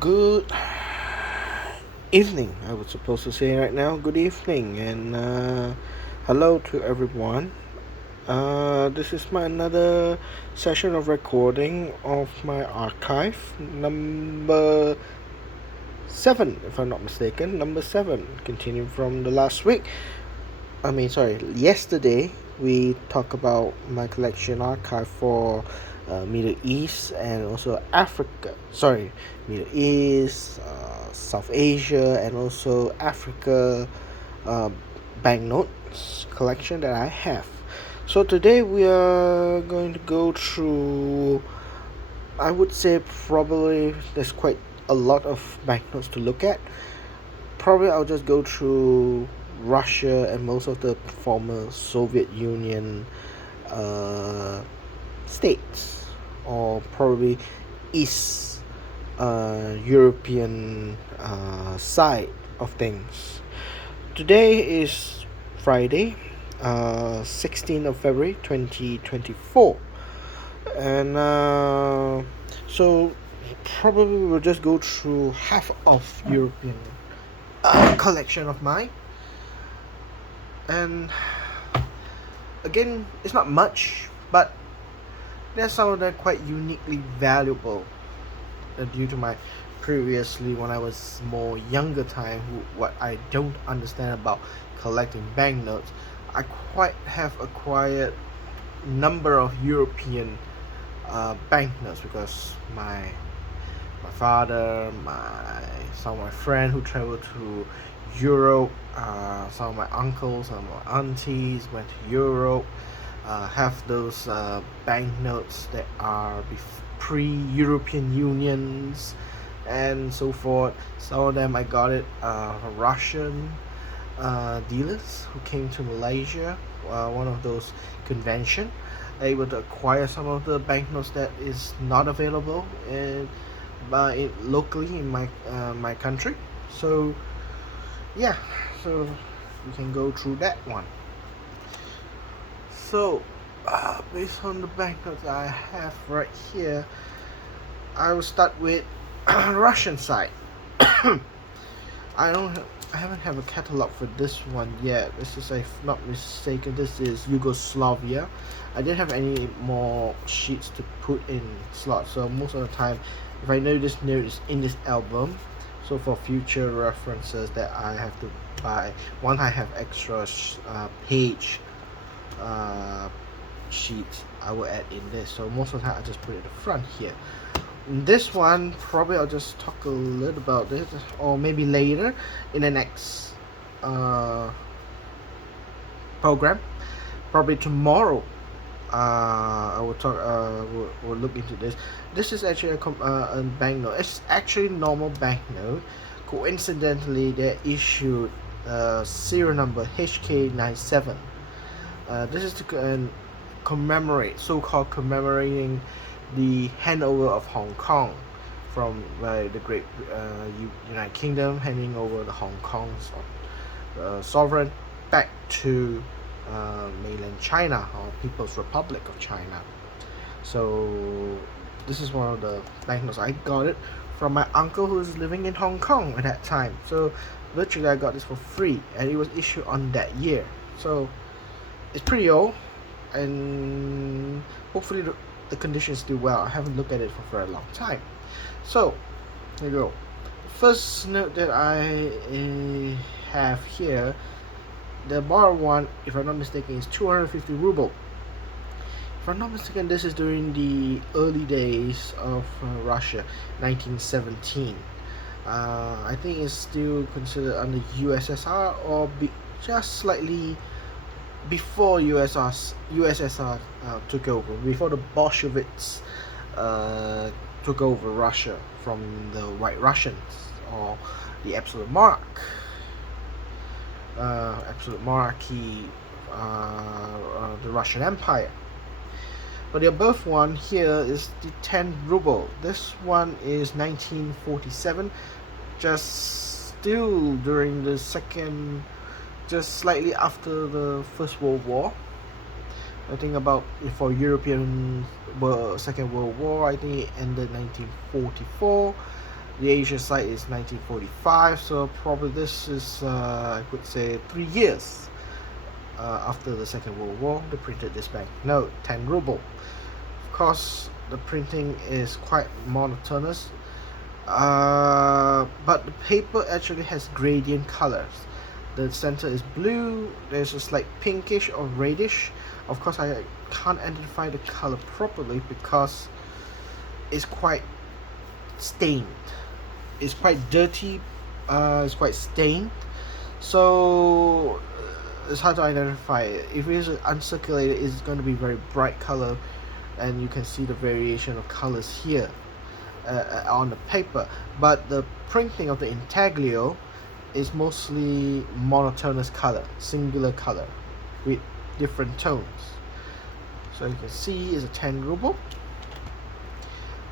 Good evening, I was supposed to say right now. Good evening, and hello to everyone. This is my another session of recording of my archive, number 7, if I'm not mistaken. Number 7, continuing from the last week. Yesterday we talked about my collection archive for Middle East and also Africa. Sorry, Middle East, South Asia, and also Africa uh, banknotes collection that I have. So today we are going to go through. I would say probably there's quite a lot of banknotes to look at. Probably I'll just go through Russia and most of the former Soviet Union uh, states, or probably East European side of things. Today is Friday, 16th of February 2024, and so probably we'll just go through half of European collection of mine. And again, it's not much, but there's some of them quite uniquely valuable due to my previously when I was more younger time, what I don't understand about collecting banknotes. I quite have acquired number of European banknotes because my father, some of my friends who traveled to Europe, some of my uncles and my aunties went to Europe, have those banknotes that are pre-European Unions and so forth. Some of them I got it from Russian dealers who came to Malaysia, one of those convention, able to acquire some of the banknotes that is not available locally in my country. So yeah, so we can go through that one. So based on the banknotes I have right here, I will start with Russian side. I don't have, I haven't have a catalog for this one yet. This is, if not mistaken, this is Yugoslavia. I didn't have any more sheets to put in slots, so most of the time, if I know this note is in this album, so for future references that I have to buy, once I have extra page uh, sheets, I will add in this. So most of the time, I just put it in the front here. This one probably I'll just talk a little about this, or maybe later in the next program. Probably tomorrow I will talk. We'll look into this. This is actually a banknote. It's actually normal banknote. Coincidentally, they issued serial number HK97. This is to commemorate, so-called commemorating the handover of Hong Kong from the Great United Kingdom, handing over the Hong Kong's sovereign back to mainland China, or People's Republic of China. So this is one of the banknotes. I got it from my uncle who was living in Hong Kong at that time. So literally I got this for free, and it was issued on that year. So it's pretty old, and hopefully the condition is still well. I haven't looked at it for a very long time. So here you go. First note that I have here, the bar one, if I'm not mistaken, is 250 ruble. If I'm not mistaken, this is during the early days of Russia, 1917. I think it's still considered under USSR, or just slightly before USSR took over, before the Bolsheviks took over Russia from the White Russians, or the absolute monarchy, the Russian Empire. But the above one here is the 10 ruble. This one is 1947, just still during the second, just slightly after the First World War. I think about for European Second World War, I think it ended 1944. The Asia side is 1945, so probably this is I would say 3 years after the Second World War. They printed this banknote, 10 ruble. Of course, the printing is quite monotonous, but the paper actually has gradient colors. The center is blue. There's a slight pinkish or reddish. Of course, I can't identify the color properly because it's quite stained. It's quite dirty. It's quite stained. So it's hard to identify it. If it is uncirculated, it's going to be very bright color, and you can see the variation of colors here on the paper. But the printing of the intaglio is mostly monotonous color, singular color, with different tones. So you can see it's a 10 ruble.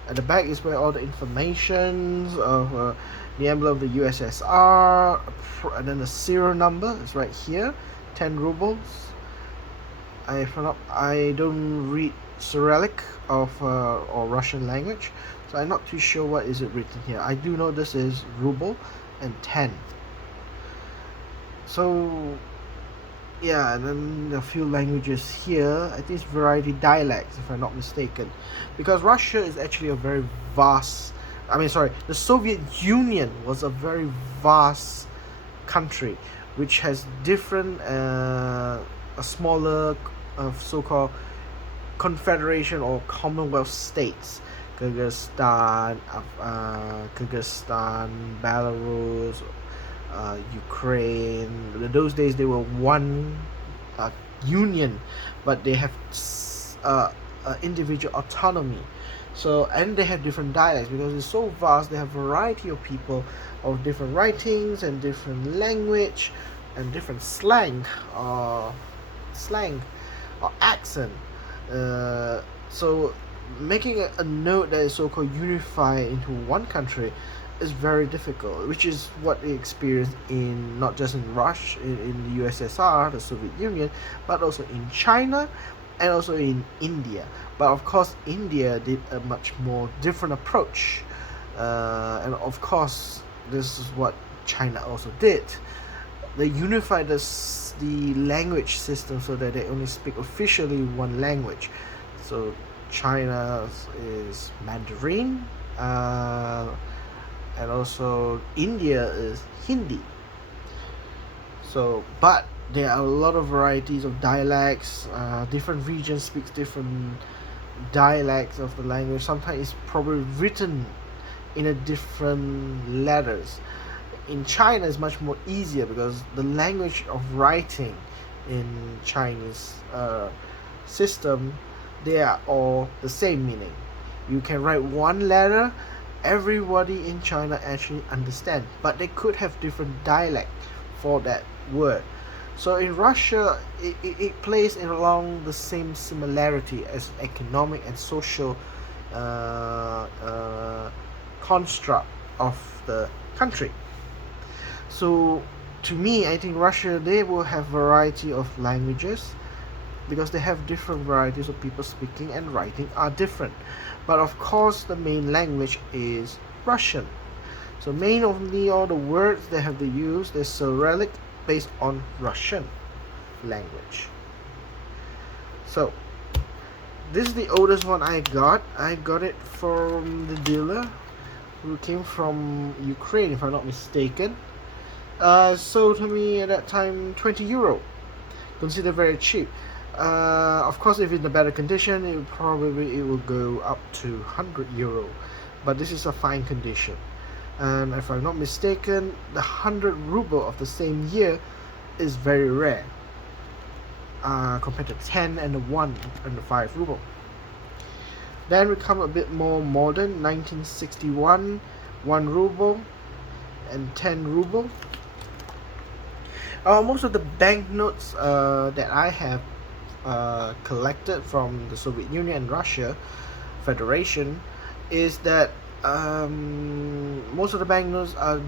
At the back is where all the information of the emblem of the USSR, and then the serial number is right here, 10 rubles. I don't read Cyrillic of or Russian language, so I'm not too sure what is it written here. I do know this is ruble and 10. So yeah, and then a few languages here. I think it's variety dialects, if I'm not mistaken, because Russia is actually a very vast. The Soviet Union was a very vast country, which has different, a smaller, so-called confederation or Commonwealth states. Kyrgyzstan, Belarus, Ukraine. In those days, they were one union, but they have individual autonomy. So, and they have different dialects because it's so vast. They have variety of people of different writings and different language and different slang or accent. So making a note that is so-called unified into one country is very difficult, which is what we experienced in not just in Russia, in the USSR, the Soviet Union, but also in China and also in India. But of course, India did a much more different approach, and of course, this is what China also did. They unified the language system so that they only speak officially one language. So China is Mandarin, and also India is Hindi. So, but there are a lot of varieties of dialects. Different regions speak different dialects of the language. Sometimes it's probably written in a different letters. In China, it's much more easier because the language of writing in Chinese system, they are all the same meaning. You can write one letter, everybody in China actually understand, but they could have different dialect for that word. So in Russia, it plays along the same similarity as economic and social construct of the country. So to me, I think Russia, they will have variety of languages because they have different varieties of people speaking and writing are different. But of course, the main language is Russian. So mainly all the words they have to use, they're Cyrillic based on Russian language. So this is the oldest one I got. I got it from the dealer who came from Ukraine, if I'm not mistaken. Sold to me at that time 20 euro. Considered very cheap. Of course, if in a better condition, it will go up to 100 euro. But this is a fine condition. And if I'm not mistaken, the 100 ruble of the same year is very rare compared to 10 and the 1 and the 5 ruble. Then we come a bit more modern, 1961, 1 ruble and 10 ruble. Most of the banknotes that I have collected from the Soviet Union and Russia Federation is that most of the banknotes are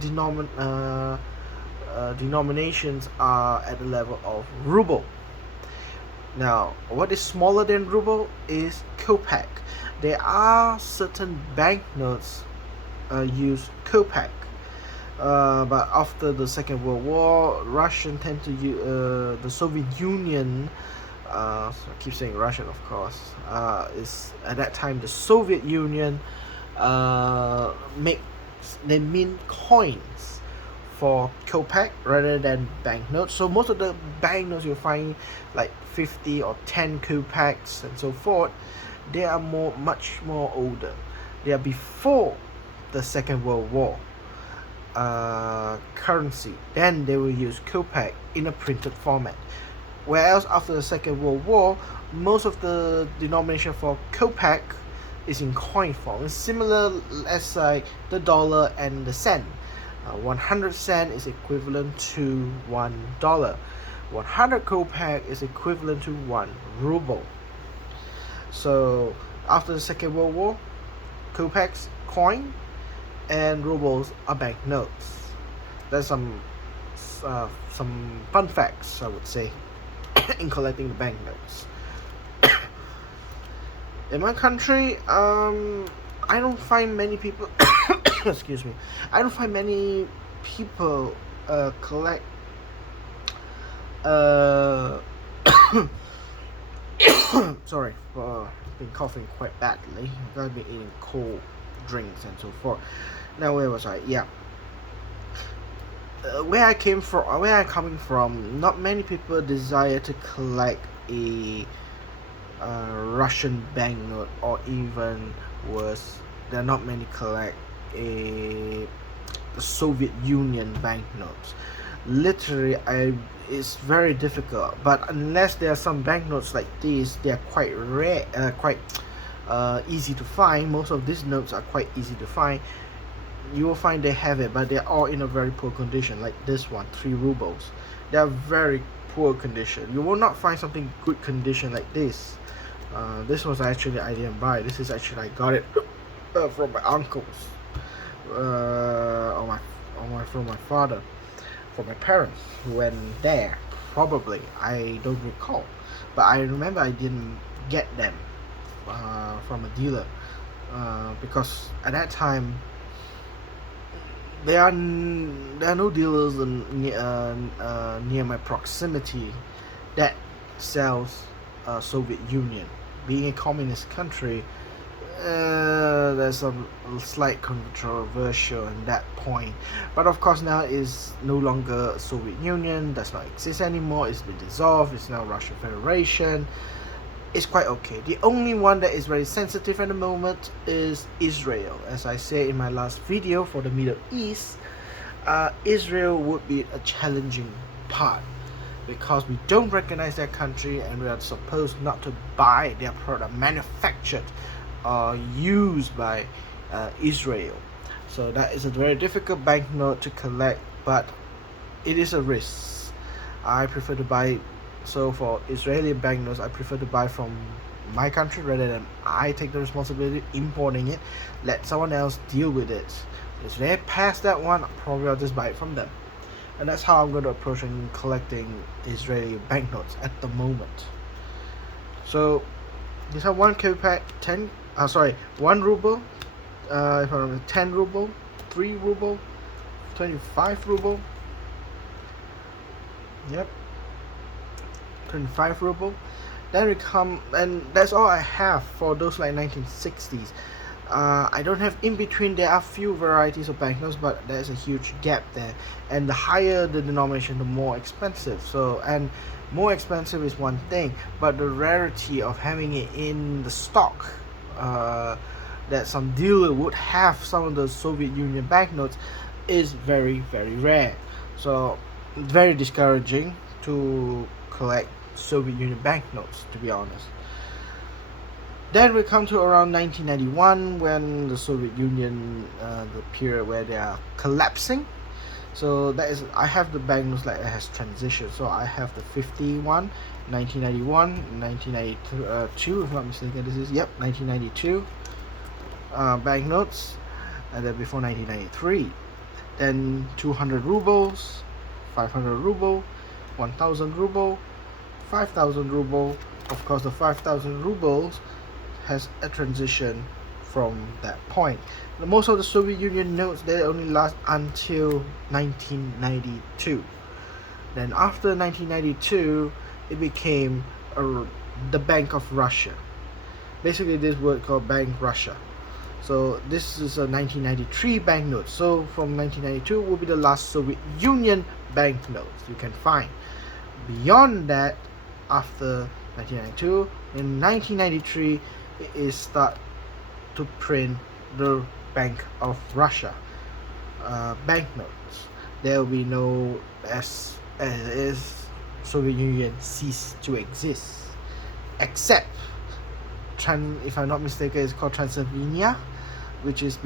denominations are at the level of ruble. Now, what is smaller than ruble is kopeck. There are certain banknotes use kopeck. But after the Second World War, Russian tend to use the Soviet Union. So I keep saying Russian, of course. Is at that time the Soviet Union make they mint coins for kopeck rather than banknotes. So most of the banknotes you'll find, like 50 or 10 kopecks and so forth, they are much more older. They are before the Second World War currency. Then they will use kopeck in a printed format. Whereas after the Second World War, most of the denomination for kopeck is in coin form. It's similar as like the dollar and the cent. 100 cent is equivalent to $1. 100 kopeck is equivalent to 1 ruble. So after the Second World War, kopecks coin and rubles are banknotes. There's some fun facts, I would say, in collecting the banknotes. In my country, I don't find many people excuse me, I don't find many people collect sorry, been coughing quite badly. I've been eating cold drinks and so forth. Now where was I? Yeah. Where I'm coming from, not many people desire to collect a Russian banknote, or even worse, there are not many collect a Soviet Union banknotes. Literally, it's very difficult. But unless there are some banknotes like these, they are quite rare, quite easy to find. Most of these notes are quite easy to find. You will find they have it, but they're all in a very poor condition. Like this one, 3 rubles. They are very poor condition. You will not find something good condition like this. This was actually I didn't buy. This is actually I got it from my uncles, from my father, from my parents who went there. Probably, I don't recall, but I remember I didn't get them from a dealer because at that time there are no dealers near my proximity that sells Soviet Union. Being a communist country, there's a slight controversial in that point. But of course now is no longer Soviet Union, does not exist anymore, it's been dissolved, it's now Russian Federation. It's quite okay. The only one that is very sensitive at the moment is Israel. As I say in my last video for the Middle East, Israel would be a challenging part, because we don't recognize their country and we are supposed not to buy their product manufactured or used by Israel. So that is a very difficult banknote to collect, but it is a risk. I prefer to buy, so for Israeli banknotes, I prefer to buy from my country rather than I take the responsibility importing it, let someone else deal with it. If they pass that one, probably I'll just buy it from them. And that's how I'm going to approach and collecting Israeli banknotes at the moment. So these are 1 kopeck, 1 ruble, if I remember, 10 ruble, 3 ruble, 25 ruble. Yep, 25 ruble. Then we come, and that's all I have for those like 1960s. I don't have in between. There are few varieties of banknotes, but there's a huge gap there, and the higher the denomination, the more expensive. So, and more expensive is one thing, but the rarity of having it in the stock, that some dealer would have some of the Soviet Union banknotes, is very, very rare. So very discouraging to collect Soviet Union banknotes, to be honest. Then we come to around 1991, when the Soviet Union, the period where they are collapsing. So that is, I have the banknotes like it has transition. So I have the 51, 1991, 1992, if I'm not mistaken. This is 1992 banknotes, and then before 1993, then 200 rubles, 500 ruble, 1,000 ruble, 5,000 ruble. Of course, the 5,000 rubles has a transition from that point. Most of the Soviet Union notes, they only last until 1992. Then after 1992, it became the Bank of Russia. Basically, this word called Bank Russia. So this is a 1993 banknote. So from 1992 will be the last Soviet Union banknotes you can find. Beyond that, after 1992, in 1993, it is start to print the Bank of Russia banknotes. There will be no as Soviet Union ceased to exist, except if I'm not mistaken, it's called Transylvania, which is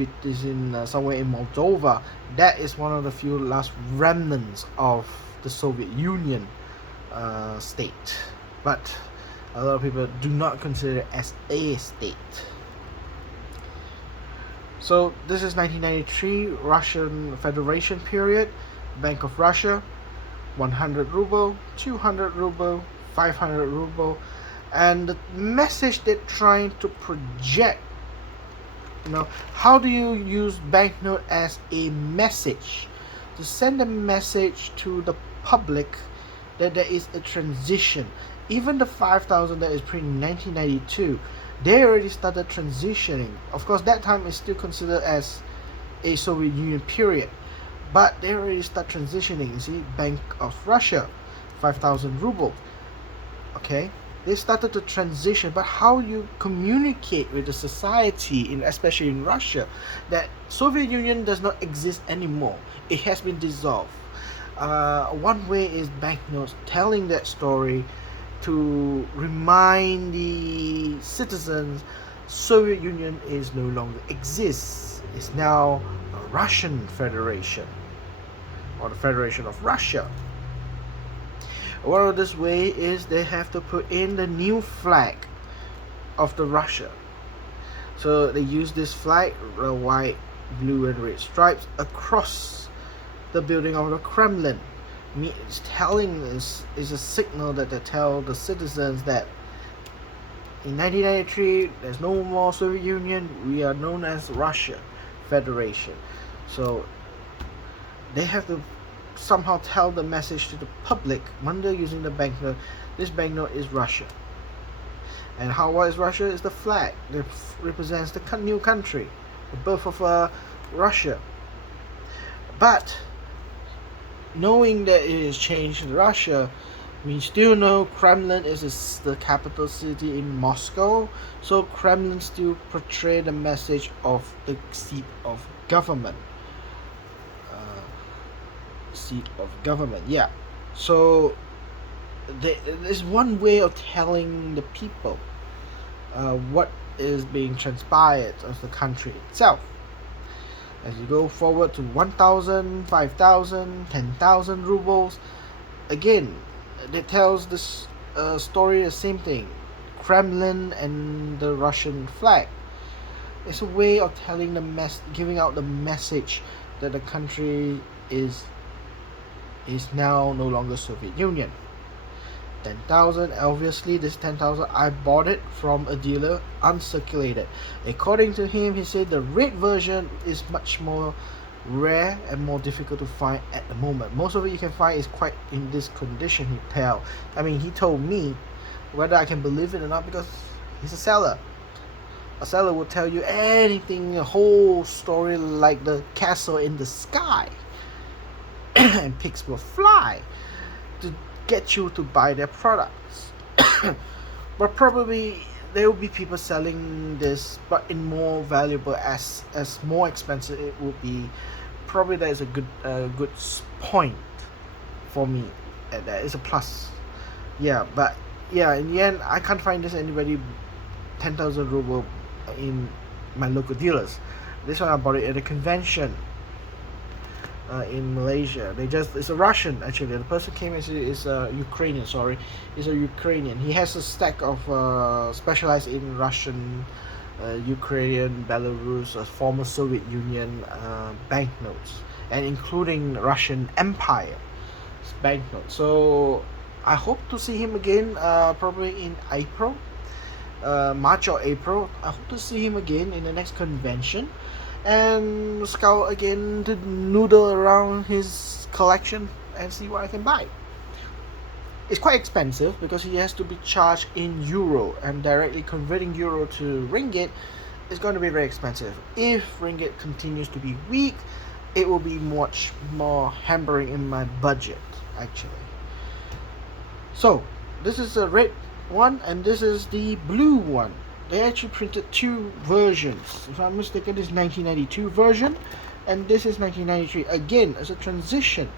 in somewhere in Moldova. That is one of the few last remnants of the Soviet Union state, but a lot of people do not consider it as a state. So this is 1993 Russian Federation period, Bank of Russia, 100 ruble, 200 ruble, 500 ruble, and the message they're trying to project. How do you use banknote as a message? To send a message to the public that there is a transition. Even the 5,000 that is printed in 1992, they already started transitioning. Of course, that time is still considered as a Soviet Union period, but they already start transitioning. You see, Bank of Russia, 5,000 rubles. Okay, they started to transition, but how you communicate with the society, especially in Russia, that Soviet Union does not exist anymore. It has been dissolved. One way is banknotes telling that story to remind the citizens Soviet Union is no longer exists. It's now a Russian Federation, or the Federation of Russia. One of this way is they have to put in the new flag of the Russia. So they use this flag, the white, blue and red stripes across the building of the Kremlin. It's telling is a signal that they tell the citizens that in 1993 there's no more Soviet Union, we are known as Russia Federation. So they have to somehow tell the message to the public when they're using the banknote. This banknote is Russia. And what is Russia? Is the flag that represents the new country, the birth of Russia. But knowing that it is changed in Russia, we still know Kremlin is the capital city in Moscow. So Kremlin still portray the message of the seat of government. Yeah. So there's one way of telling the people what is being transpired of the country itself. As you go forward to 1,000, 5,000, 10,000 rubles, again, it tells this story, the same thing. Kremlin and the Russian flag. It's a way of telling giving out the message that the country is now no longer Soviet Union. 10,000, obviously this 10,000 I bought it from a dealer uncirculated. According to him, he said the red version is much more rare and more difficult to find at the moment. Most of it you can find is quite in this condition, he told me, whether I can believe it or not, because he's a seller. A seller will tell you anything, a whole story like the castle in the sky and pigs will fly to get you to buy their products. But probably there will be people selling this, but in more valuable, as more expensive it will be. Probably that is a good point for me, and that is a plus. But in the end I can't find this anybody 10,000 ruble in my local dealers. This one I bought it at a convention in Malaysia. It's a Russian, actually. The person came and said it's a Ukrainian. It's a Ukrainian. He has a stack of specialized in Russian, Ukrainian, Belarus, former Soviet Union banknotes, and including Russian Empire banknotes. So I hope to see him again, probably in April. March or April. I hope to see him again in the next convention, and scout again to noodle around his collection and see what I can buy. It's quite expensive because he has to be charged in euro, and directly converting euro to ringgit is going to be very expensive. If ringgit continues to be weak, it will be much more hampering in my budget actually. So this is the red one and this is the blue one. They actually printed two versions. If I'm mistaken, this is 1992 version and this is 1993. Again, as a transition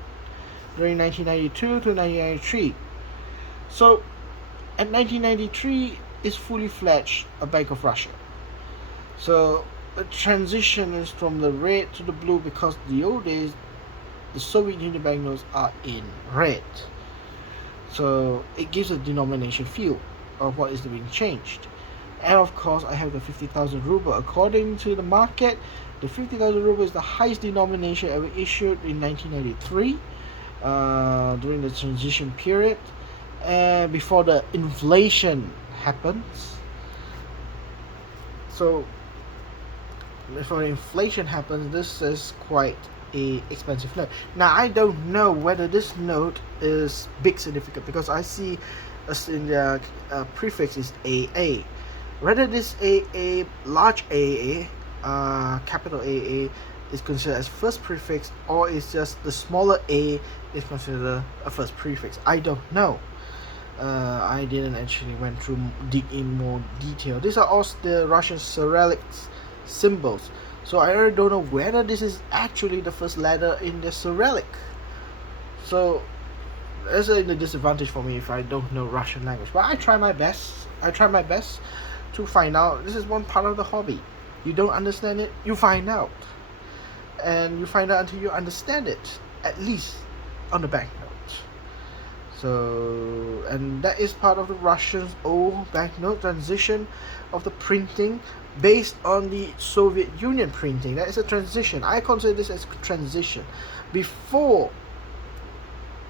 during 1992 to 1993. So at 1993 is fully fledged a Bank of Russia. So the transition is from the red to the blue because the old days the Soviet Union banknotes are in red. So it gives a denomination feel of what is being changed. And of course I have the 50,000 ruble. According to the market, the 50,000 ruble is the highest denomination ever issued in 1993 during the transition period and before the inflation happens. So before inflation happens, this is quite a expensive note. Now I don't know whether this note is big significant because I see as in the prefix is AA. Whether this AA, large AA, capital AA is considered as first prefix or is just the smaller A is considered a first prefix. I don't know. I didn't actually went through dig in more detail. These are all the Russian Cyrillic symbols. So I really don't know whether this is actually the first letter in the Cyrillic. So that's a disadvantage for me if I don't know Russian language. But I try my best. To find out. This is one part of the hobby. You don't understand it, you find out. And you find out until you understand it, at least on the banknote. So, and that is part of the Russians' old banknote transition of the printing based on the Soviet Union printing. That is a transition. I consider this as a transition. Before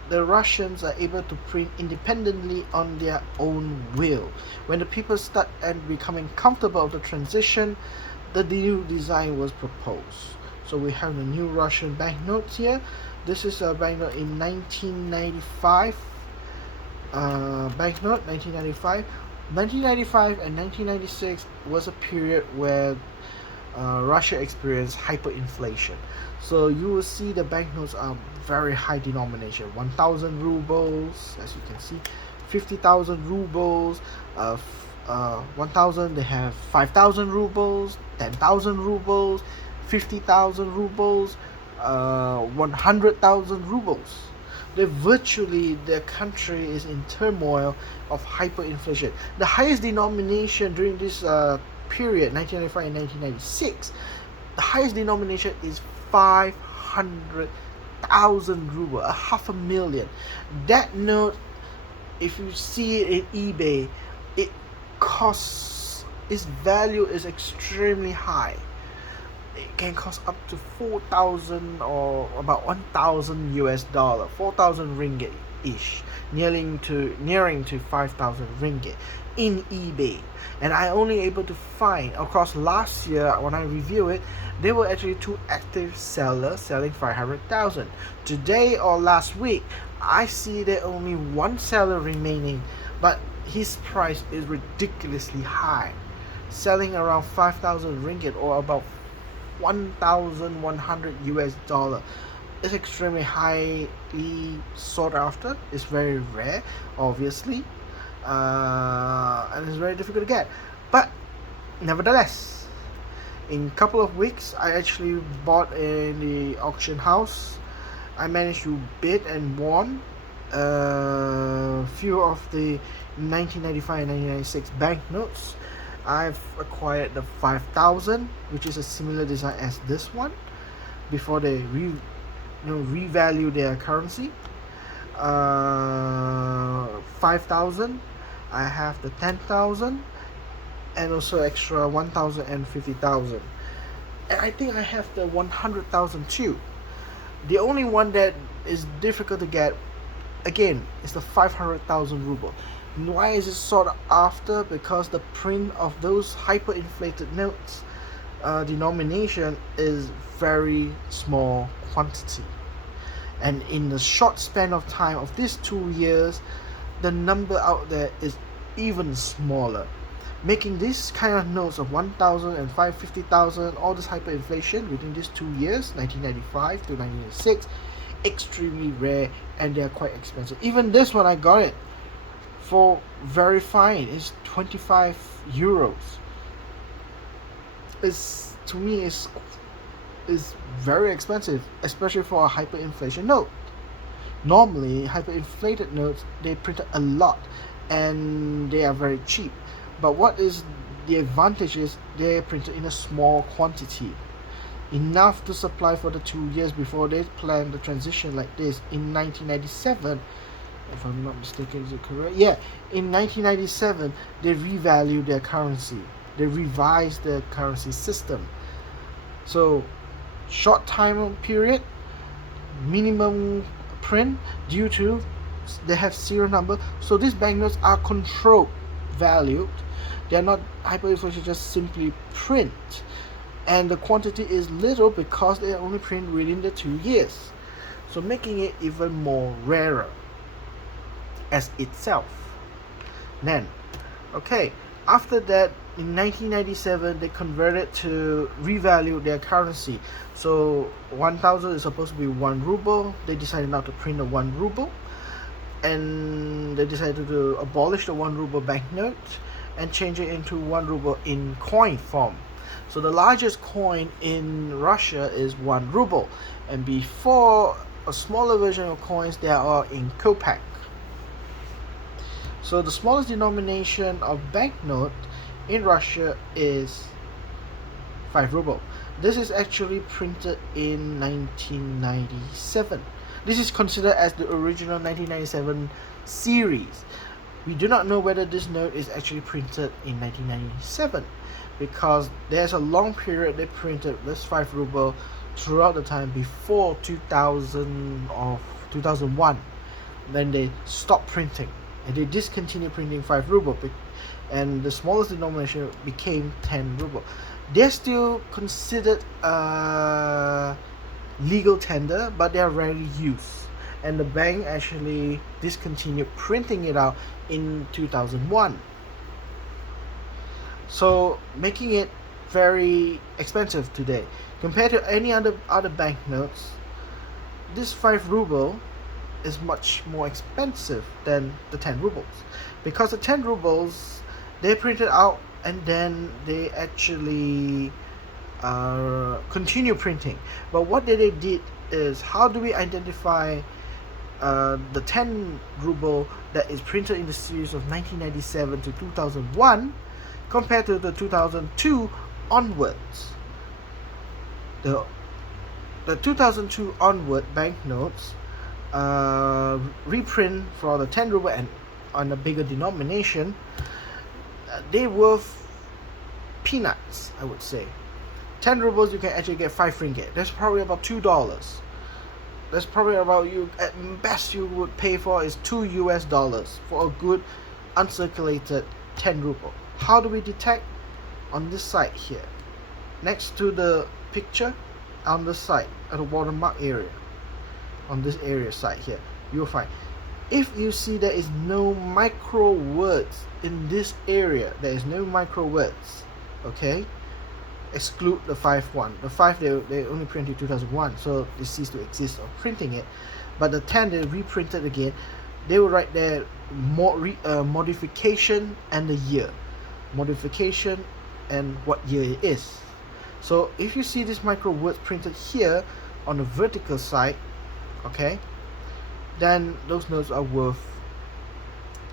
the Russians are able to print independently on their own will. When the people start and becoming comfortable with the transition, the new design was proposed. So we have the new Russian banknotes here. This is a banknote in 1995. Banknote 1995. 1995 and 1996 was a period where Russia experienced hyperinflation. So you will see the banknotes are very high denomination. 1,000 rubles, as you can see, 50,000 rubles, 1,000. They have 5,000 rubles, 10,000 rubles, 50,000 rubles, 100,000 rubles. The country is in turmoil of hyperinflation. The highest denomination during this period, 1995 and 1996, the highest denomination is 500,000 ruble, a half a million. That note, if you see it in eBay, its value is extremely high. It can cost up to 4,000 or about 1,000 US dollar, 4,000 ringgit ish, nearing to 5,000 ringgit in eBay. And I only able to find across last year when I review it, there were actually two active sellers selling 500,000. Today or last week, I see there only one seller remaining, but his price is ridiculously high, selling around 5,000 ringgit or about 1,100 US dollar. It's extremely highly sought after. It's very rare, obviously, and it's very difficult to get. But nevertheless, in a couple of weeks, I actually bought in the auction house. I managed to bid and won a few of the 1995 and 1996 banknotes. I've acquired the 5,000, which is a similar design as this one, before they revalue their currency. 5,000. I have the 10,000, and also extra 1,000 and 50,000. And I think I have the 100,000 too. The only one that is difficult to get, again, is the 500,000 ruble. Why is it sought after? Because the print of those hyperinflated notes denomination is very small quantity, and in the short span of time of these 2 years, the number out there is even smaller, making this kind of notes of 1,000 and 550,000, all this hyperinflation within these 2 years, 1995 to 1996, extremely rare, and they are quite expensive. Even this one, I got it for very fine. It's 25 euros. It's, to me, is very expensive, especially for a hyperinflation note. Normally, hyperinflated notes, they print a lot and they are very cheap. But what is the advantage is they're printed in a small quantity, enough to supply for the 2 years before they planned the transition like this in 1997. If I'm not mistaken, is it correct? Yeah, in 1997 they revalued their currency. They revised their currency system. So short time period, minimum print, due to they have serial number. So these banknotes are controlled, valued. They are not hyperinflation, just simply print. And the quantity is little because they are only print within the 2 years. So making it even more rarer as itself. Then, okay, after that, in 1997, they converted to revalue their currency. So 1,000 is supposed to be 1 ruble. They decided not to print a 1 ruble, and they decided to abolish the 1 ruble banknote and change it into 1 ruble in coin form. So the largest coin in Russia is 1 ruble, and before, a smaller version of coins, they are in kopeck. So the smallest denomination of banknote in Russia is 5 ruble. This is actually printed in 1997. This is considered as the original 1997 series. We do not know whether this note is actually printed in 1997, because there's a long period they printed this 5 ruble throughout the time before 2000 or 2001. Then they stopped printing and they discontinued printing 5 ruble, and the smallest denomination became 10 ruble. They're still considered legal tender, but they are rarely used, and the bank actually discontinued printing it out in 2001. So making it very expensive today compared to any other banknotes. This 5 ruble is much more expensive than the 10 rubles, because the 10 rubles, they printed out and then they actually continue printing. But what they did is, how do we identify the 10 ruble that is printed in the series of 1997 to 2001 compared to the 2002 onwards? The 2002 onward banknotes reprint for the 10 ruble and on a bigger denomination, they worth peanuts, I would say. 10 rubles you can actually get 5 ringgit. That's probably about $2. That's probably about, you at best you would pay for is $2 for a good uncirculated 10 ruble. How do we detect? On this side here, next to the picture, on the side at the watermark area, on this area side here, you'll find, if you see there is no micro words in this area, there is no micro words, okay, exclude the 5 the 5 they only printed 2001, so they cease to exist of printing it. But the 10 they reprinted again, they will write there modification and the year, modification and what year it is. So if you see this micro words printed here on the vertical side, okay, then those notes are worth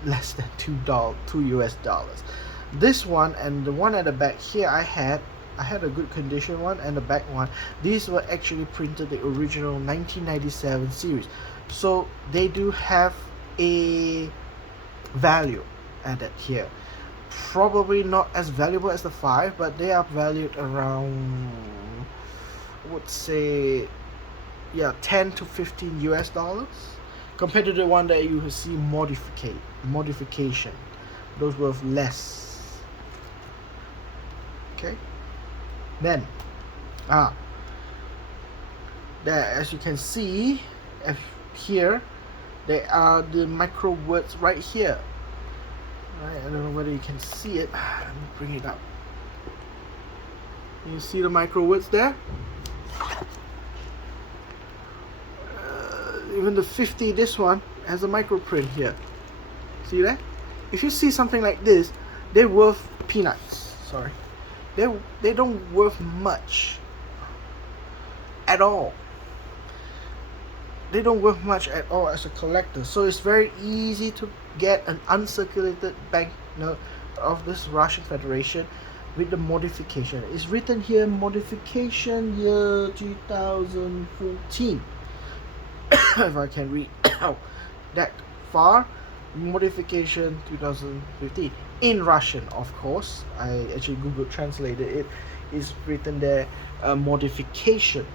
less than $2. This one and the one at the back here, I had a good condition one, and the back one, these were actually printed the original 1997 series, so they do have a value added here. Probably not as valuable as the 5, but they are valued around, I would say, yeah, $10 to $15 compared to the one that you see modified. modification, those worth less. Okay, then there, as you can see, here there are the micro words right here. Right, I don't know whether you can see it. Let me bring it up. You see the micro words there? Even the 50, this one has a micro print here. See that? If you see something like this, they're worth peanuts. Sorry, they don't worth much at all. They don't worth much at all as a collector. So it's very easy to get an uncirculated banknote of this Russian Federation with the modification. It's written here, modification year 2014. If I can read out that far, modification 2015 in Russian, of course. I actually Google translated it. It's written there, modification.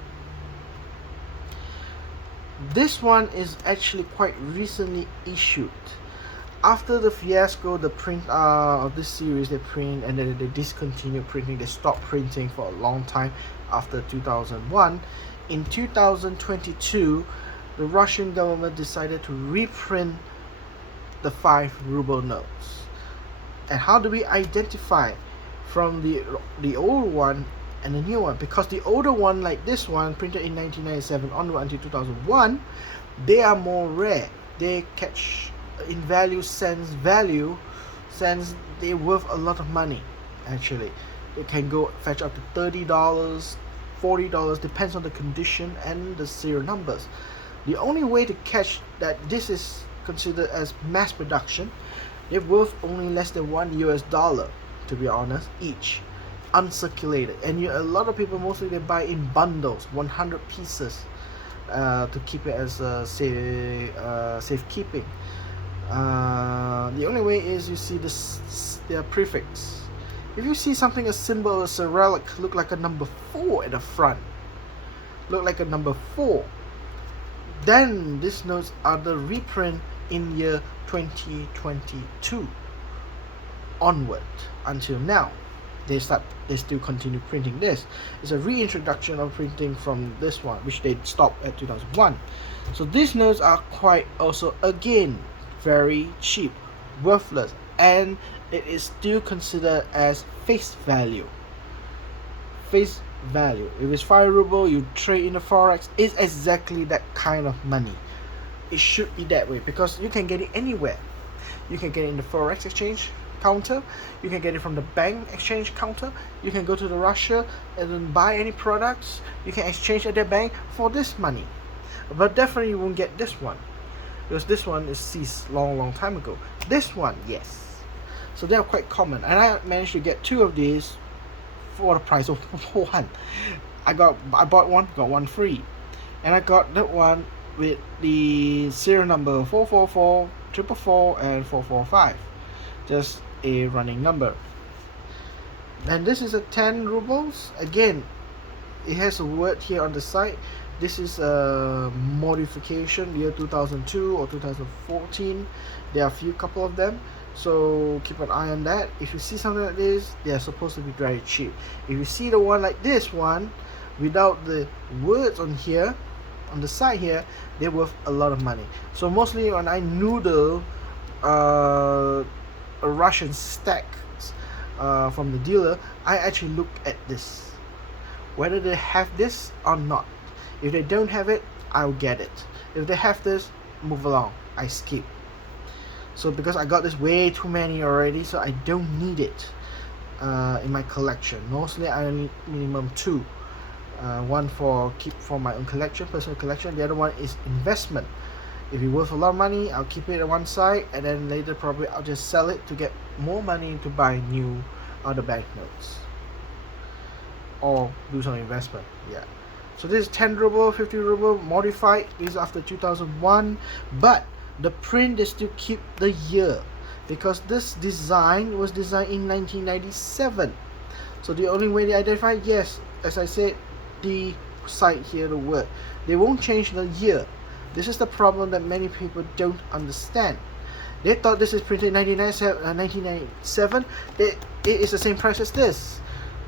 This one is actually quite recently issued. After the fiasco, the print of this series, they print and then they discontinued printing. They stopped printing for a long time after 2001. In 2022, the Russian government decided to reprint the 5 ruble notes. And how do we identify from the old one and the new one? Because the older one, like this one, printed in 1997 onward until 2001, they are more rare. They catch in value sense they're worth a lot of money. Actually, it can go fetch up to $30, $40, depends on the condition and the serial numbers. The only way to catch that this is considered as mass production, they're worth only less than $1, to be honest, each, uncirculated. And a lot of people, mostly they buy in bundles, 100 pieces, to keep it as safekeeping. The only way is you see their prefix. If you see something, a symbol, a Cyrillic, look like a number 4 at the front, look like a number 4, then these notes are the reprint in year 2022 onward until now. They still continue printing this. It's a reintroduction of printing from this one, which they stopped at 2001. So these notes are quite also, again, very cheap, worthless, and it is still considered as face value. Face value. If it's 5 ruble, you trade in the forex, it's exactly that kind of money. It should be that way because you can get it anywhere. You can get it in the forex exchange counter, you can get it from the bank exchange counter, you can go to the Russia and then buy any products, you can exchange at their bank for this money. But definitely you won't get this one, because this one is seized long time ago. This one, yes. So they are quite common, and I managed to get 2 of these for the price of one. I bought one, got one free, and I got that one with the serial number 444, 444, and 445, just a running number. And this is a 10 rubles. Again, it has a word here on the side. This is a modification, year 2002 or 2014. There are a few couple of them, so keep an eye on that. If you see something like this, they are supposed to be very cheap. If you see the one like this one without the words on here, on the side here, they're worth a lot of money. So mostly when I noodle a Russian stack from the dealer, I actually look at this, whether they have this or not. If they don't have it, I'll get it. If they have this, move along, I skip. So because I got this way too many already, so I don't need it in my collection. Mostly I need minimum 2. One for my own collection, personal collection. The other one is investment. If it's worth a lot of money, I'll keep it at one side, and then later probably I'll just sell it to get more money to buy new other banknotes or do some investment. Yeah. So this is 10 ruble, 50 ruble, modified. This is after 2001, but the print, they still keep the year because this design was designed in 1997. So the only way they identify, yes, as I said, the side here, the word, they won't change the year. This is the problem that many people don't understand. They thought this is printed in 1997. It is the same price as this.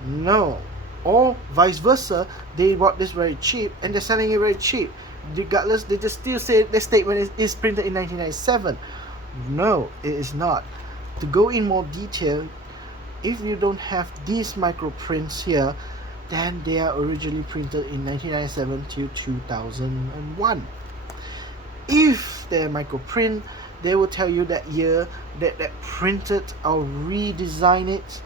No. Or vice versa, they bought this very cheap and they're selling it very cheap. Regardless, they just still say the statement is printed in 1997. No, it is not. To go in more detail, if you don't have these micro prints here, then they are originally printed in 1997 to 2001. If they're micro print, they will tell you that year that printed or redesign it,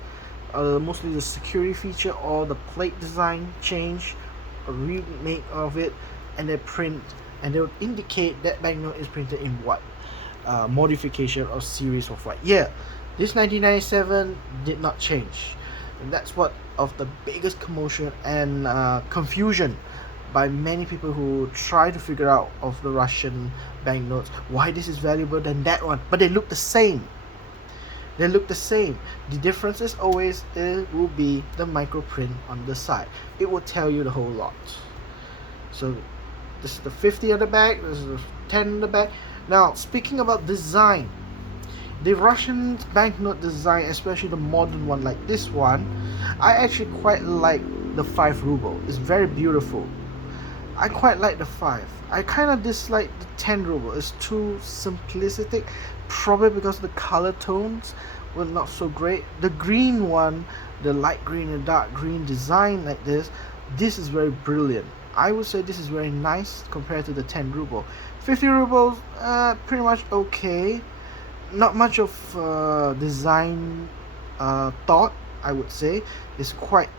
mostly the security feature or the plate design change, a remake of it, and they print and they will indicate that banknote is printed in what modification or series of what year. This 1997 did not change, and that's what of the biggest commotion and confusion by many people who try to figure out of the Russian banknotes why this is valuable than that one, but they look the same. They look the same. The difference is always it will be the micro print on the side. It will tell you the whole lot. So this is the 50 on the back, this is the 10 on the back. Now speaking about design, the Russian banknote design, especially the modern one like this one, I actually quite like the 5 ruble. It's very beautiful. I quite like the 5. I kind of dislike the 10 ruble. It's too simplistic, probably because the color tones were not so great. The green one, the light green and dark green design like this is very brilliant. I would say this is very nice compared to the 10 ruble. 50 rubles, pretty much okay. Not much of design thought, I would say. It's quite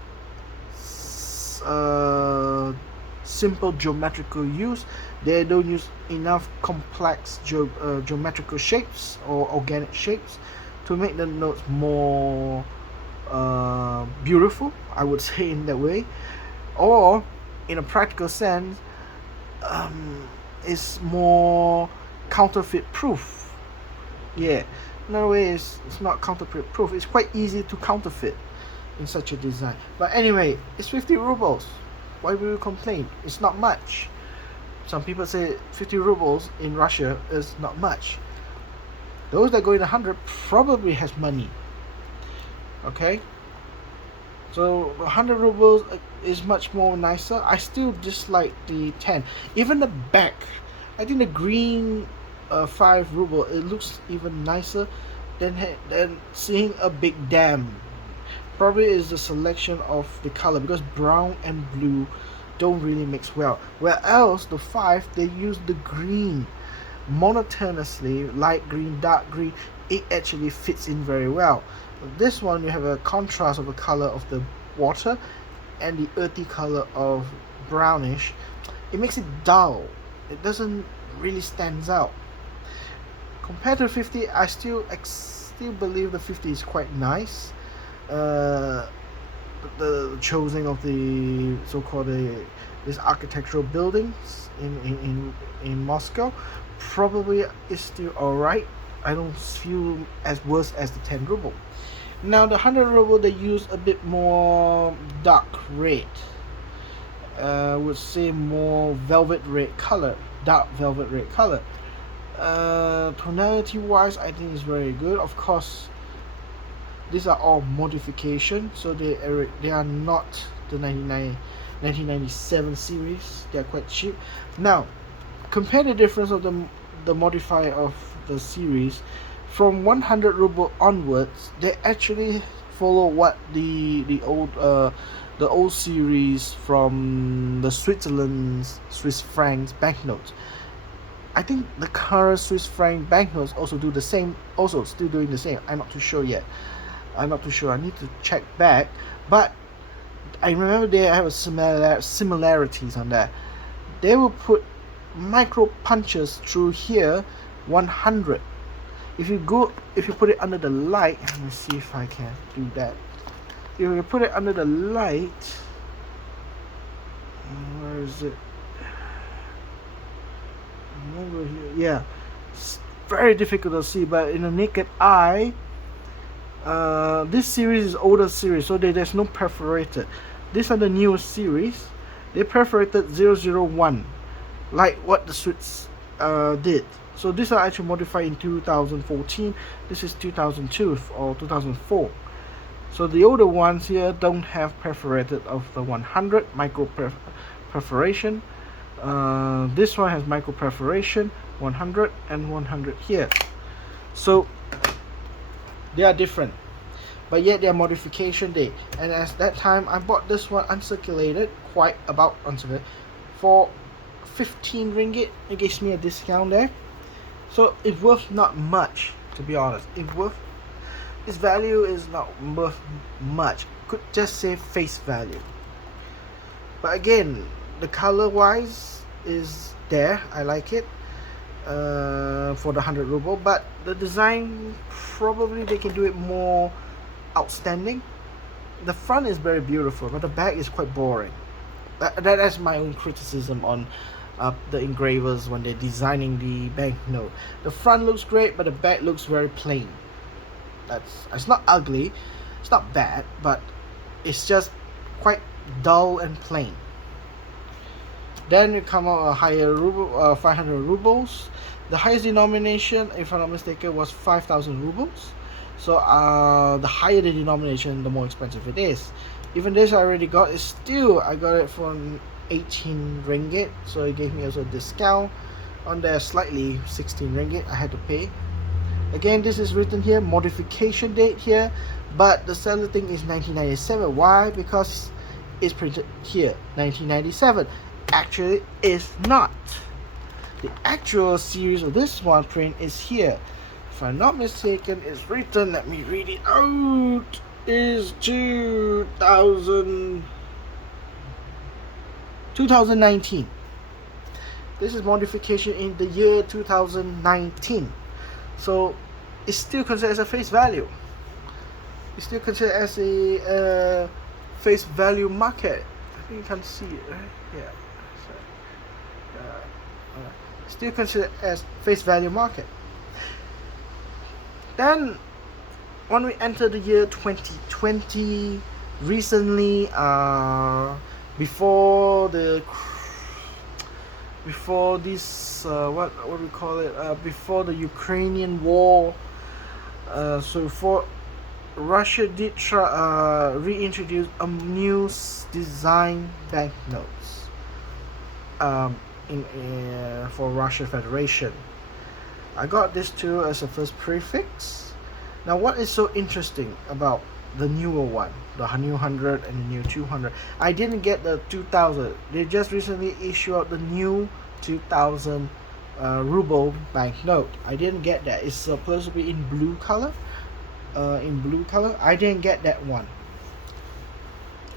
simple geometrical use. They don't use enough complex geometrical shapes or organic shapes to make the notes more beautiful, I would say, in that way. Or in a practical sense, it's more counterfeit proof. Yeah, in a way it's not counterfeit proof. It's quite easy to counterfeit in such a design. But anyway, it's 50 rubles. Why will you complain? It's not much. Some people say 50 rubles in Russia is not much. Those that go in 100 probably has money. Okay, so 100 rubles is much more nicer. I still dislike the 10. Even the back, I think the green 5 ruble, it looks even nicer than seeing a big dam. Probably is the selection of the color, because brown and blue don't really mix well. Where else the 5, they use the green monotonously, light green, dark green. It actually fits in very well. This one, you have a contrast of the color of the water and the earthy color of brownish. It makes it dull. It doesn't really stands out. Compared to 50, I still believe the 50 is quite nice. The choosing of the so-called these architectural buildings in Moscow probably is still alright. I don't feel as worse as the 10 ruble. Now the 100 ruble, they use a bit more dark red. Would say more velvet red color, dark velvet red color. Tonality wise, I think is very good. Of course, these are all modifications, so they are not the 1997 series. They are quite cheap. Now compare the difference of the modifier of the series. From 100 ruble onwards, they actually follow what the old series from the Swiss francs banknotes. I think the current Swiss franc banknotes also do the same, also still doing the same. I'm not too sure yet. I need to check back, but I remember they have a similarities on that. They will put micro punches through here 100. If you put it under the light, let me see if I can do that. If you put it under the light, where is it? Over here. Yeah, it's very difficult to see, but in the naked eye, this series is older series, so there's no perforated. These are the newest series. They perforated 001, like what the Swiss did. So these are actually modified in 2014. This is 2002 or 2004. So the older ones here don't have perforated of the 100 micro perforation. This one has micro perforation, 100 and 100 here. So they are different, but yet they are modification date. And at that time, I bought this one uncirculated, quite about uncirculated, for 15 ringgit. It gives me a discount there. So it's worth not much, to be honest. Its value is not worth much. Could just say face value. But again, the color wise is there. I like it for the 100 ruble. But the design, probably they can do it more outstanding. The front is very beautiful, but the back is quite boring. That is my own criticism on the engravers when they're designing the banknote. The front looks great, but the back looks very plain. It's not ugly, it's not bad, but it's just quite dull and plain. Then you come out a higher ruble, 500 rubles. The highest denomination, if I'm not mistaken, was 5,000 rubles. So the higher the denomination, the more expensive it is. Even this I already got, is still I got it for 18 ringgit, so it gave me also a discount on there, slightly 16 ringgit I had to pay. Again, this is written here, modification date here, but the seller thing is 1997. Why? Because it's printed here, 1997. Actually, it's not. The actual series of this one print is here. If I'm not mistaken, it's written, let me read it out, is 2019. This is modification in the year 2019. So it's still considered as a face value. It's still considered as a face value market. I think you can see it, right? Yeah. So, still considered as face value market. Then, when we enter the year 2020, recently, before this what we call it, before the Ukrainian war, so for Russia did try reintroduce a new design banknotes for Russia Federation. I got this too as a first prefix. Now, what is so interesting about the newer one, the new 100 and the new 200? I didn't get the 2000. They just recently issued out the new 2000 ruble banknote. I didn't get that. It's supposed to be in blue color. I didn't get that one.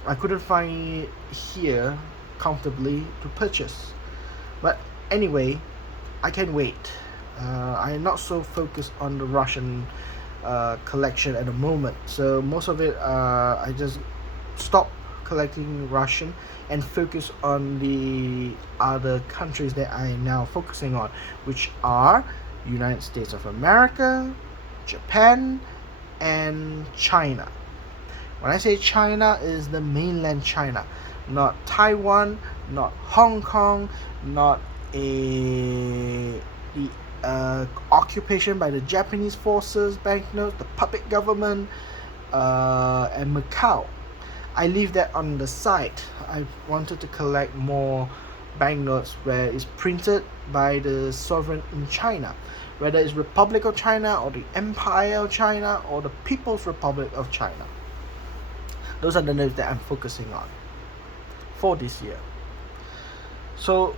I couldn't find it here comfortably to purchase. But anyway, I can wait. I am not so focused on the Russian collection at the moment, so most of it I just stopped collecting Russian and focus on the other countries that I am now focusing on, which are United States of America, Japan, and China. When I say China, is the mainland China, not Taiwan, not Hong Kong, not the occupation by the Japanese forces banknotes, the puppet government, and Macau. I leave that on the side. I wanted to collect more banknotes where it's printed by the sovereign in China, whether it's Republic of China or the Empire of China or the People's Republic of China. Those are the notes that I'm focusing on for this year. So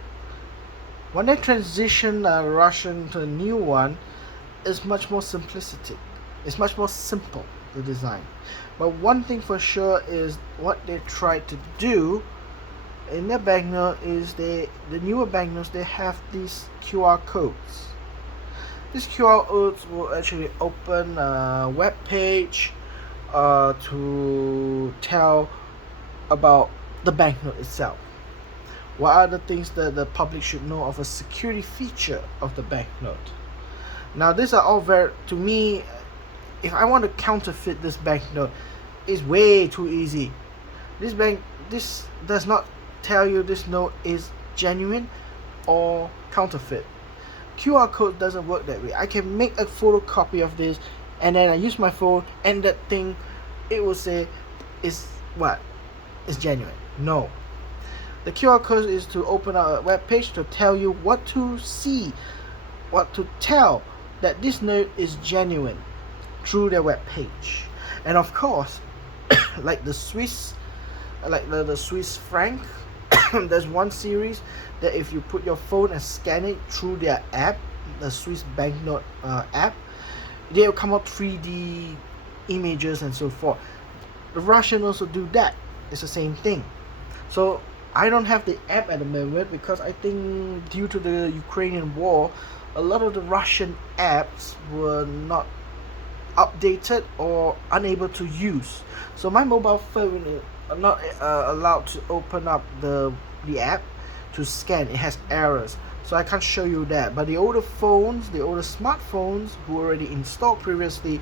when they transition Russian to a new one, it's much more simplicity. It's much more simple, the design. But one thing for sure is what they try to do in their banknote is the newer banknotes, they have these QR codes. These QR codes will actually open a web page to tell about the banknote itself. What are the things that the public should know of a security feature of the banknote? Now, these are all very, to me, if I want to counterfeit this banknote, it's way too easy. This does not tell you this note is genuine or counterfeit. QR code doesn't work that way. I can make a photocopy of this, and then I use my phone, and that thing, it will say, is what? Is genuine. No. The QR code is to open up a web page to tell you what to see, what to tell that this note is genuine through their web page. And of course, like the Swiss, like the Swiss franc, there's one series that if you put your phone and scan it through their app, the Swiss banknote app, they'll come up 3D images and so forth. The Russian also do that. It's the same thing. So I don't have the app at the moment because I think due to the Ukrainian war, a lot of the Russian apps were not updated or unable to use. So my mobile phone is not allowed to open up the app to scan. It has errors. So I can't show you that. But the older phones, the older smartphones who already installed previously,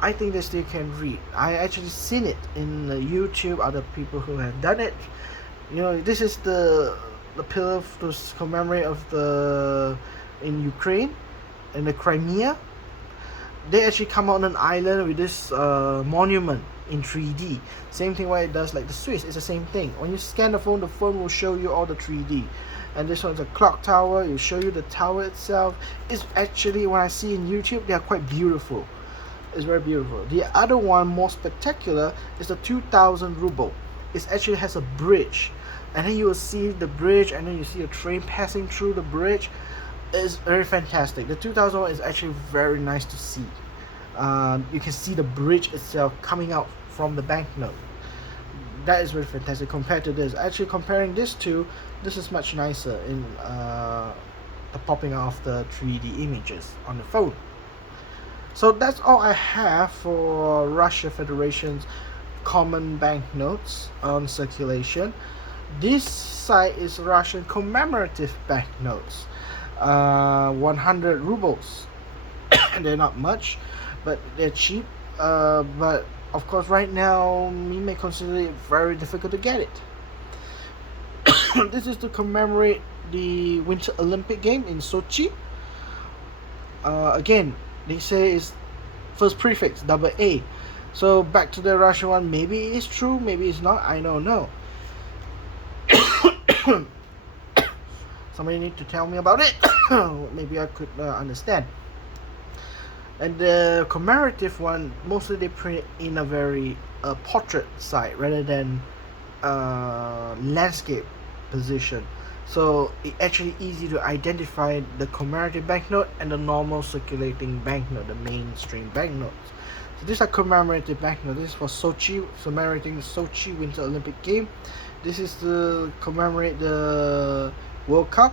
I think they still can read. I actually seen it in YouTube, other people who have done it. You know, this is the pillar to commemorate of the in Ukraine, in the Crimea. They actually come on an island with this monument in 3D. Same thing why it does like the Swiss. It's the same thing. When you scan the phone will show you all the 3D. And this one's a clock tower. It will show you the tower itself. It's actually, when I see in YouTube, they are quite beautiful. It's very beautiful. The other one, more spectacular, is the 2000 ruble. It actually has a bridge, and then you will see the bridge, and then you see a train passing through the bridge. It's very fantastic. The 2000 one is actually very nice to see. You can see the bridge itself coming out from the banknote. That is very fantastic compared to this. Actually, comparing this to, this is much nicer in the popping out of the 3D images on the phone. So that's all I have for Russia Federation's common banknotes on circulation. This site is Russian commemorative banknotes, 100 rubles. They're not much, but they're cheap. But of course, right now, we may consider it very difficult to get it. This is to commemorate the Winter Olympic Game in Sochi. Again, they say it's first prefix AA. So back to the Russian one, maybe it's true, maybe it's not, I don't know. Somebody need to tell me about it. Maybe I could understand. And the commemorative one, mostly they print in a very portrait side rather than landscape position. So it's actually easy to identify the commemorative banknote and the normal circulating banknote, the mainstream banknotes. So these are commemorative banknotes. This is for Sochi, commemorating the Sochi Winter Olympic Game. This is to commemorate the World Cup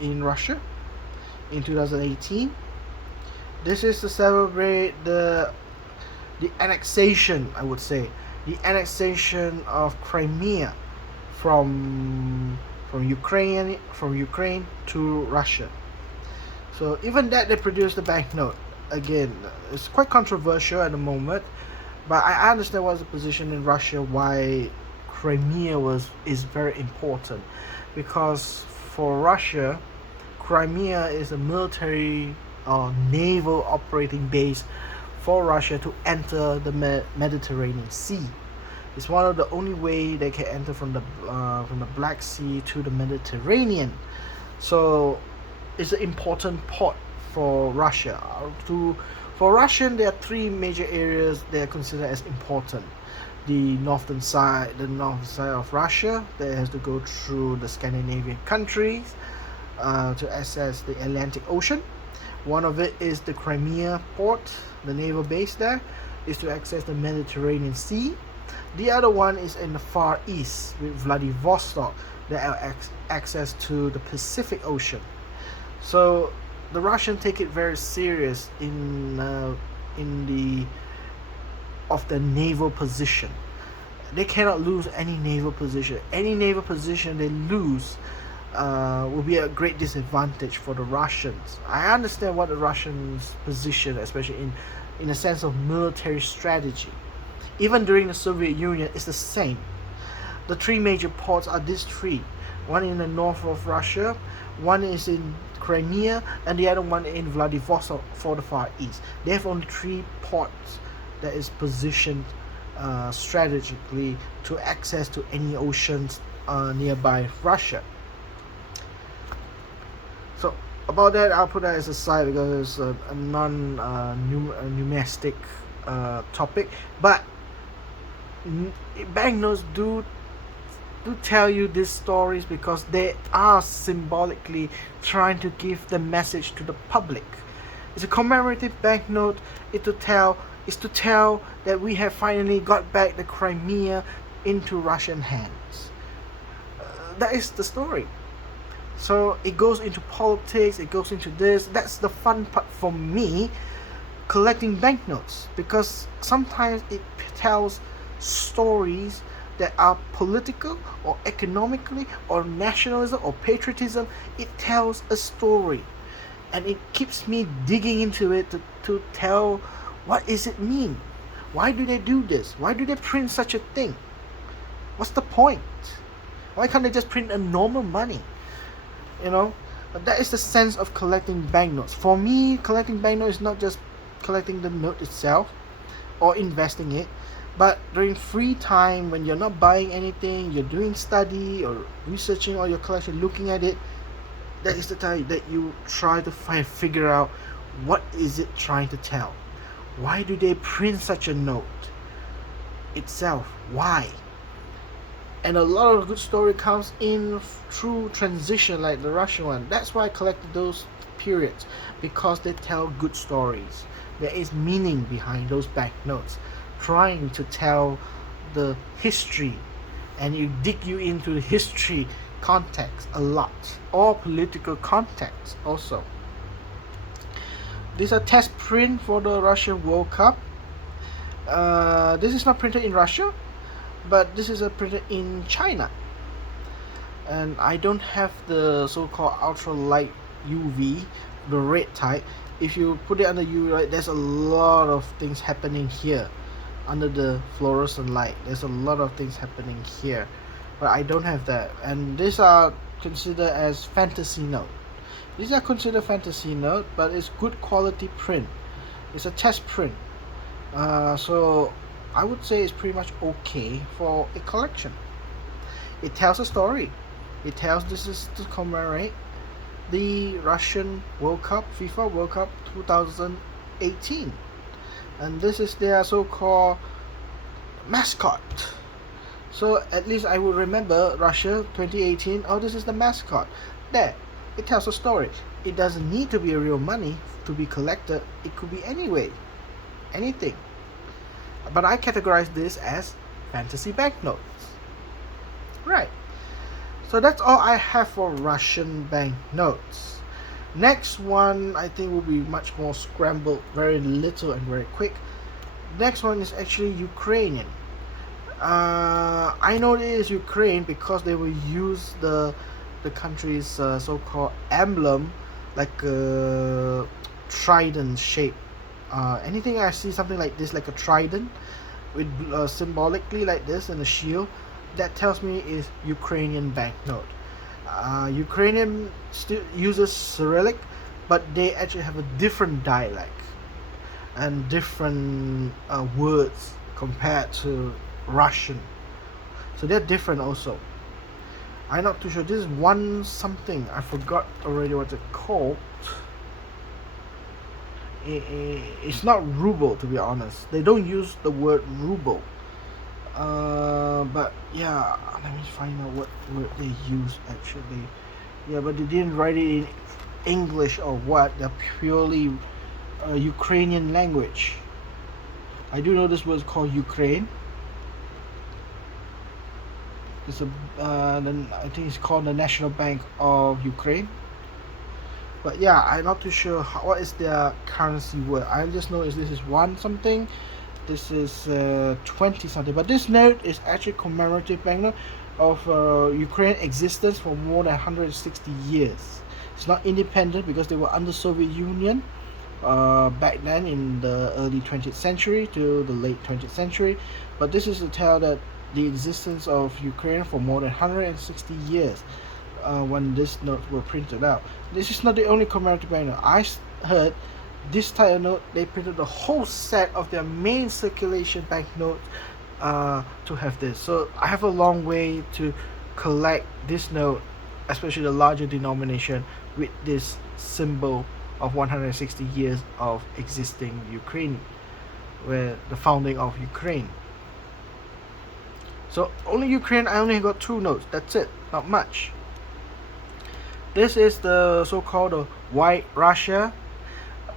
in Russia in 2018. This is to celebrate the annexation, I would say, the annexation of Crimea from Ukraine to Russia. So even that they produced the banknote. Again, it's quite controversial at the moment, but I understand what's the position in Russia, why Crimea is very important, because for Russia, Crimea is a military or naval operating base for Russia to enter the Mediterranean Sea. It's one of the only way they can enter from the Black Sea to the Mediterranean. So it's an important port for Russia. For Russian, there are three major areas they are considered as important. The north side of Russia, that has to go through the Scandinavian countries to access the Atlantic Ocean. One of it is the Crimea port, the naval base there, is to access the Mediterranean Sea. The other one is in the Far East with Vladivostok, that have access to the Pacific Ocean. So the Russians take it very serious in the naval position. They cannot lose any naval position. Any naval position they lose will be a great disadvantage for the Russians. I understand what the Russians' position, especially in a sense of military strategy. Even during the Soviet Union, it's the same. The three major ports are these three. One in the north of Russia, one is in Crimea, and the other one in Vladivostok for the Far East. They have only three ports that is positioned strategically to access to any oceans nearby Russia. So about that, I'll put that as a side because it's a non-numismatic topic. But banknotes do tell you these stories because they are symbolically trying to give the message to the public. It's a commemorative banknote. Is to tell that we have finally got back the Crimea into Russian hands. That is the story. So it goes into politics, it goes into this. That's the fun part for me, collecting banknotes, because sometimes it tells stories that are political or economically or nationalism or patriotism. It tells a story, and it keeps me digging into it to tell what does it mean. Why do they do this? Why do they print such a thing? What's the point? Why can't they just print a normal money? That is the sense of collecting banknotes. For me, collecting banknotes is not just collecting the note itself or investing it, but during free time when you're not buying anything, you're doing study or researching all your collection, looking at it, that is the time that you try to figure out what is it trying to tell. Why do they print such a note itself? Why? And a lot of good story comes in through transition, like the Russian one. That's why I collected those periods, because they tell good stories. There is meaning behind those banknotes, trying to tell the history, and you dig you into the history context a lot, or political context also. These are test print for the Russian World Cup. This is not printed in Russia, but this is a printed in China, and I don't have the so-called ultralight UV, the red type. If you put it under UV light, there's a lot of things happening here. Under the fluorescent light, there's a lot of things happening here, but I don't have that. And these are considered as fantasy note. These are considered fantasy note, but it's good quality print. It's a test print, so I would say it's pretty much okay for a collection. It tells a story. It tells this is to commemorate the Russian World Cup, FIFA World Cup 2018. And this is their so-called mascot. So at least I will remember Russia 2018. Oh, this is the mascot. There, it tells a story. It doesn't need to be a real money to be collected. It could be anything. But I categorize this as fantasy banknotes. Right. So that's all I have for Russian banknotes. Next one I think will be much more scrambled, very little and very quick. Next one is actually Ukrainian. I know it is Ukraine because they will use the country's so-called emblem, like a trident shape. Anything I see something like this, like a trident with symbolically like this and a shield, that tells me is Ukrainian banknote. Ukrainian still uses Cyrillic, but they actually have a different dialect and different words compared to Russian. So they're different also. I'm not too sure. This is one something. I forgot already what it's called. It's not ruble, to be honest. They don't use the word ruble. But yeah, let me find out what word they use actually. Yeah, but they didn't write it in English or what. They're purely Ukrainian language. I do know this word is called Ukraine. It's then I think it's called the National Bank of Ukraine. But yeah, I'm not too sure what is their currency word. I just know this is one something. This is 20 something. But this note is actually commemorative banknote of Ukraine existence for more than 160 years. It's not independent because they were under Soviet Union back then in the early 20th century to the late 20th century. But this is to tell that the existence of Ukraine for more than 160 years when these notes were printed out. This is not the only commemorative banknote. Heard this type of note, they printed the whole set of their main circulation banknotes to have this. So I have a long way to collect this note, especially the larger denomination with this symbol of 160 years of existing Ukraine, where the founding of Ukraine. So only Ukraine, I only got 2 notes. That's it, not much. This is the so-called White Russia.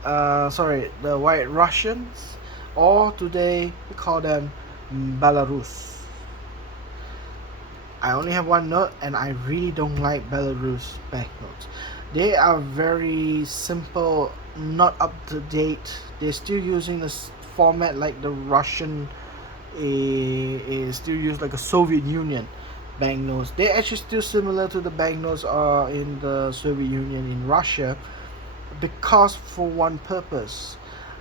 The White Russians, or today we call them Belarus. I only have 1 note, and I really don't like Belarus banknotes. They are very simple, not up to date. They're still using this format like the Russian is still used like a Soviet Union banknotes. They're actually still similar to the banknotes in the Soviet Union in Russia, because for one purpose.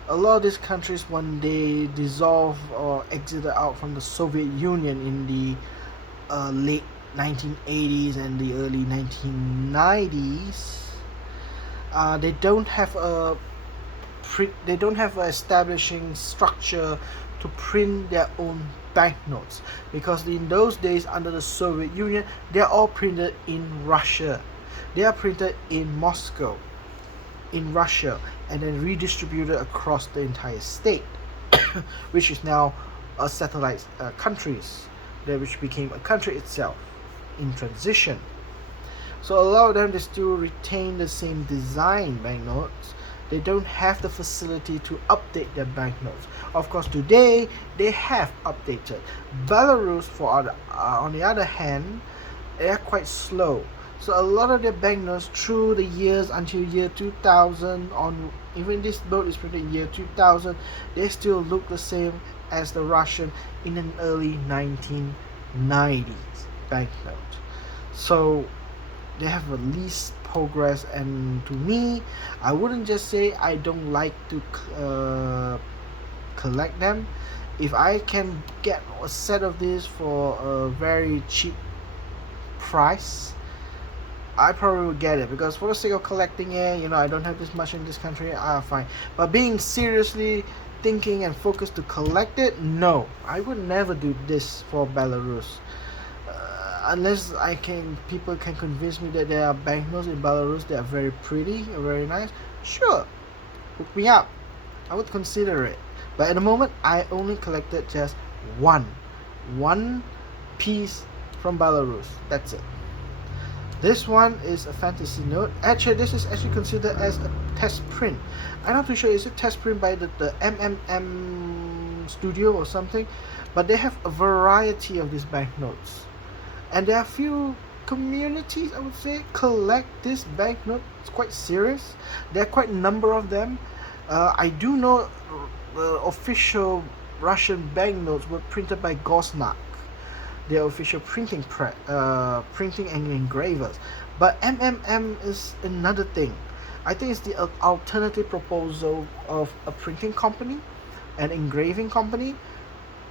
A lot of these countries, when they dissolved or exited out from the Soviet Union in the late 1980s and the early 1990s, they don't have a establishing structure to print their own banknotes, because in those days under the Soviet Union, they are all printed in Russia. They are printed in Moscow, in Russia, and then redistributed across the entire state, which is now a satellite countries, which became a country itself in transition. So a lot of them, they still retain the same design banknotes. They don't have the facility to update their banknotes. Of course, today they have updated. Belarus, on the other hand, they are quite slow. So a lot of their banknotes through the years until year 2000, on even this note is printed in year 2000, they still look the same as the Russian in an early 1990s banknote. So they have at least progress, and to me, I wouldn't just say I don't like to collect them. If I can get a set of these for a very cheap price, I probably would get it, because for the sake of collecting it, I don't have this much in this country, fine. But being seriously thinking and focused to collect it, no, I would never do this for Belarus. Unless people can convince me that there are banknotes in Belarus that are very pretty or very nice, sure, hook me up, I would consider it. But at the moment, I only collected just one piece from Belarus. That's it. This one is a fantasy note. Actually, this is actually considered as a test print. I'm not too sure, is it test print by the MMM studio or something? But they have a variety of these banknotes. And there are few communities, I would say, collect this banknote. It's quite serious. There are quite a number of them. I do know the official Russian banknotes were printed by Gosnak, their official printing and engravers. But MMM is another thing. I think it's the alternative proposal of a printing company, an engraving company,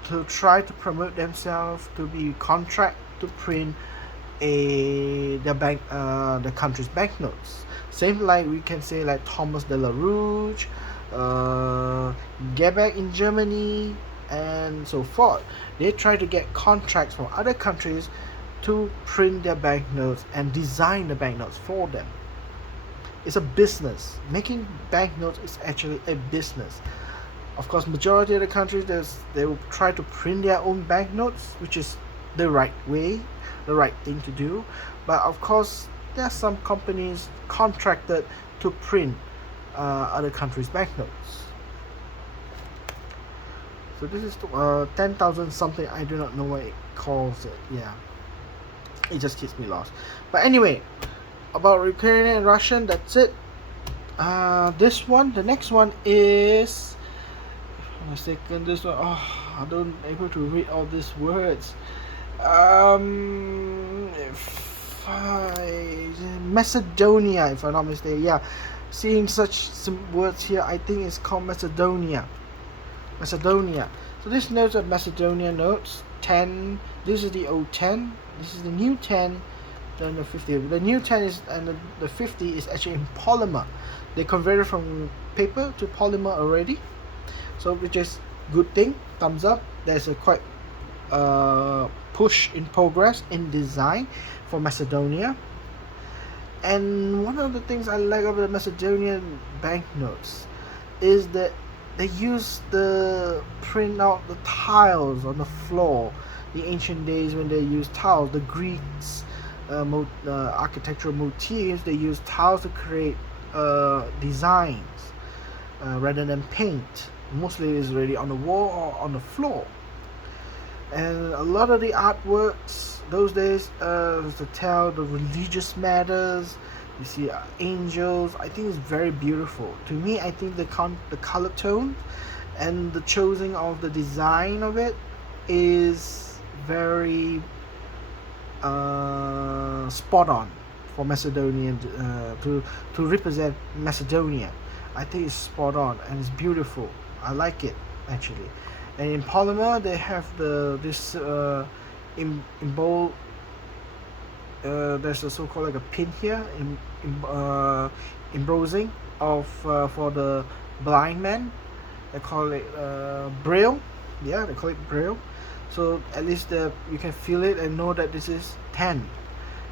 to try to promote themselves to be contract to print the country's banknotes. Same like we can say like Thomas de la Rouge, Gebeck in Germany, and so forth. They try to get contracts from other countries to print their banknotes and design the banknotes for them. It's a business. Making banknotes is actually a business. Of course, majority of the countries, they will try to print their own banknotes, which is the right way, the right thing to do. But of course, there are some companies contracted to print other countries' banknotes. So this is 10,000 something. I do not know what it calls it. Yeah, it just keeps me lost. But anyway, about Ukrainian and Russian, that's it. The next one is, this one, I don't able to read all these words. Macedonia, if I'm not mistaken. Yeah, seeing some words here, I think it's called Macedonia. So this notes of Macedonia notes. 10. This is the old 10. This is the new 10. Then the 50. The new 10 is, and the 50 is actually in polymer. They converted from paper to polymer already, so which is good thing. Thumbs up. There's a quite push in progress in design for Macedonia. And one of the things I like about the Macedonian banknotes is that they use the print out the tiles on the floor. The ancient days when they used tiles, the Greeks architectural motifs, they use tiles to create designs rather than paint. Mostly it is already on the wall or on the floor. And a lot of the artworks those days to tell the religious matters. You see angels. I think it's very beautiful. To me, I think the color tone and the choosing of the design of it is very spot on for Macedonian to represent Macedonia. I think it's spot on and it's beautiful. I like it actually. And in polymer, they have this in bold. There's a so-called like a pin here in embossing of for the blind man. They call it braille. Yeah, they call it braille. So at least you can feel it and know that this is 10,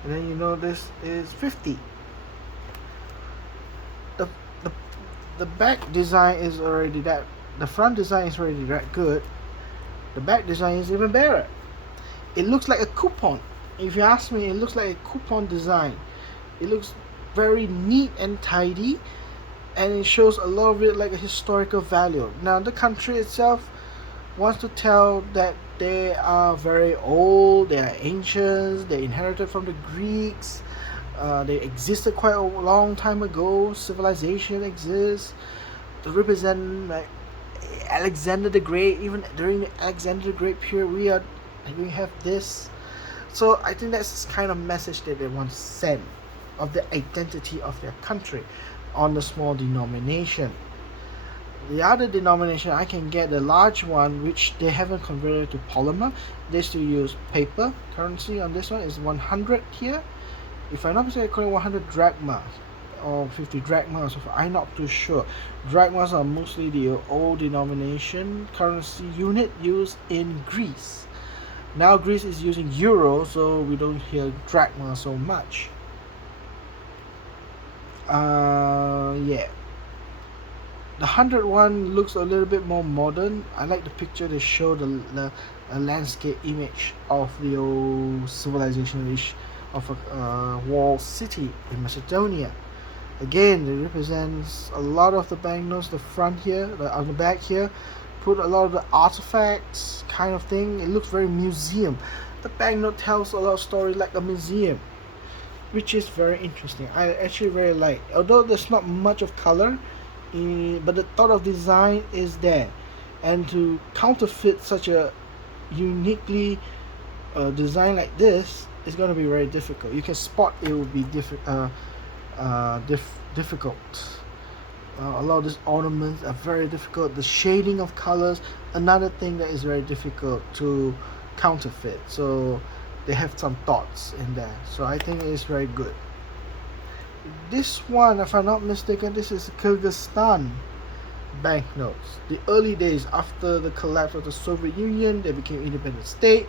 and then you know this is 50. The the the back design is already that. The front design is already that good. The back design is even better. It looks like a coupon. If you ask me, it looks like a coupon design. It looks very neat and tidy, and it shows a lot of it like a historical value. Now the country itself wants to tell that they are very old, they are ancient, they inherited from the Greeks, they existed quite a long time ago, civilization exists, to represent like Alexander the Great. Even during the Alexander the Great period, we have this. So I think that's the kind of message that they want to send of the identity of their country on the small denomination. The other denomination I can get the large one, which they haven't converted to polymer. They still use paper currency. On this one is 100 here. If I'm not mistaken, 100 drachma or 50 drachmas. I'm not too sure. Drachmas are mostly the old denomination currency unit used in Greece. Now Greece is using euro, so we don't hear drachma so much. Yeah. The 100 one looks a little bit more modern. I like the picture they show the landscape image of the old civilization of a walled city in Macedonia. Again, it represents a lot of the banknotes. The front here, on the back here, put a lot of the artifacts kind of thing. It looks very museum. The banknote tells a lot of stories like a museum, which is very interesting. I actually very like. Although there's not much of color, but the thought of design is there, and to counterfeit such a uniquely design like this is going to be very difficult. You can spot it will be difficult. A lot of these ornaments are very difficult. The shading of colors, another thing that is very difficult to counterfeit. So they have some thoughts in there. So I think it is very good. This one, if I'm not mistaken, this is Kyrgyzstan banknotes. The early days after the collapse of the Soviet Union, they became independent state.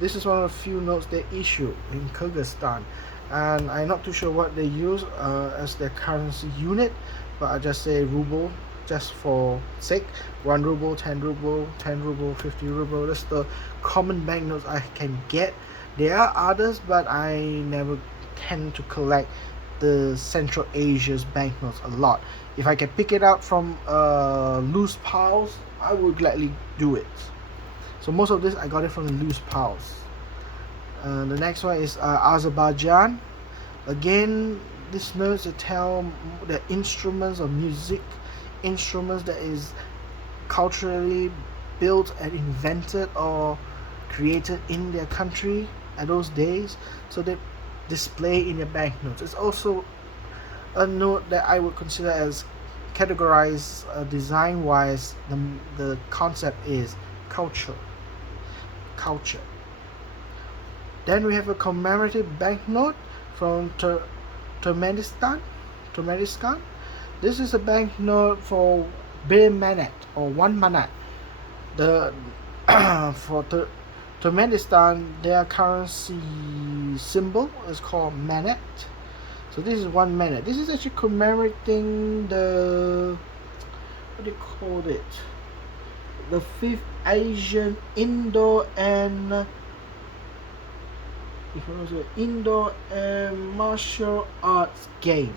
This is one of the few notes they issue in Kyrgyzstan, and I'm not too sure what they use as their currency unit, but I just say ruble just for sake. 1 ruble, 10 ruble, 10 ruble, 50 ruble. That's the common banknotes I can get. There are others, but I never tend to collect the Central Asia's banknotes a lot. If I can pick it up from loose piles, I would gladly do it. So most of this I got it from the loose piles. The next one is Azerbaijan. Again, this notes to tell the instruments of music, instruments that is culturally built and invented or created in their country at those days. So they display in your banknotes. It's also a note that I would consider as categorized design wise. The concept is culture. culture. Then we have a commemorative banknote from Turkmenistan. Turkmenistan. This is a banknote for bir manat or 1 manat. The for Turkmenistan, their currency symbol is called manat. So this is 1 manat. This is actually commemorating the, what do you call it? The 5th Asian Indoor and martial arts game.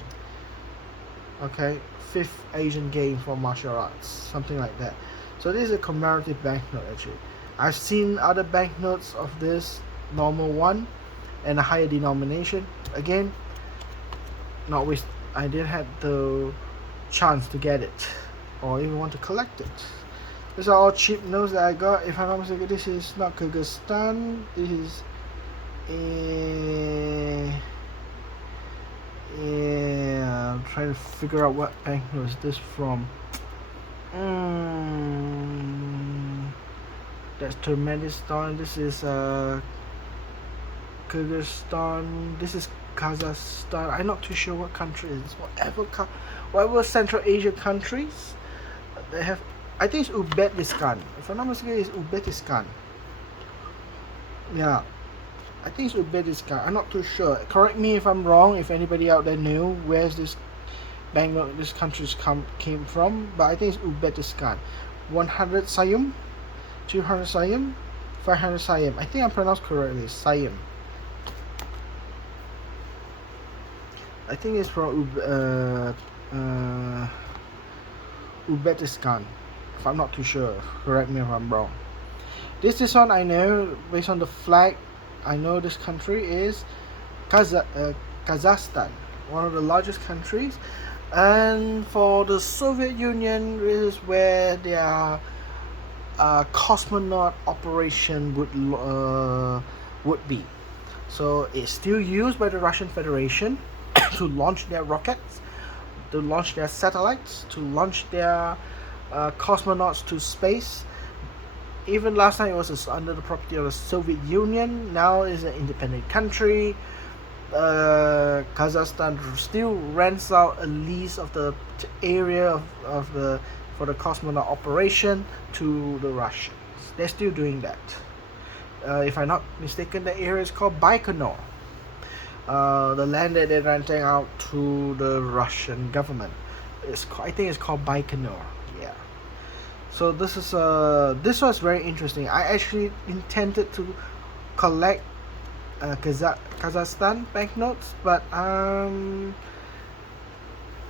Okay, 5th Asian game for martial arts, something like that. So this is a commemorative banknote actually. I've seen other banknotes of this normal one and a higher denomination. Again, I didn't have the chance to get it or even want to collect it. These are all cheap notes that I got. If I'm not mistaken, this is not Kyrgyzstan. This is I'm trying to figure out what banknote is this from. That's Turkmenistan. This is Kyrgyzstan. This is Kazakhstan. I'm not too sure what country it is. Whatever Central Asia countries they have. I think it's Uzbekistan. If I'm not mistaken, it's Uzbekistan. Yeah, I think it's Uzbekistan. I'm not too sure. Correct me if I'm wrong. If anybody out there knew where's this banknote, this country's came from, but I think it's Uzbekistan. 100 sayum, 200 sayum, 500 sayum. I think I pronounced correctly. Sayum. I think it's from Uzbekistan. If I'm not too sure, correct me if I'm wrong. This one I know based on the flag. I know this country is Kazakhstan, one of the largest countries. And for the Soviet Union, this is where their cosmonaut operation would be. So it's still used by the Russian Federation to launch their rockets, to launch their satellites, to launch their cosmonauts to space. Even last time it was under the property of the Soviet Union. Now it's an independent country. Kazakhstan still rents out a lease of the area for the cosmonaut operation to the Russians. They're still doing that. If I'm not mistaken, the area is called Baikonur. The land that they're renting out to the Russian government. I think it's called Baikonur. Yeah. So this was very interesting. I actually intended to collect Kazakhstan banknotes, but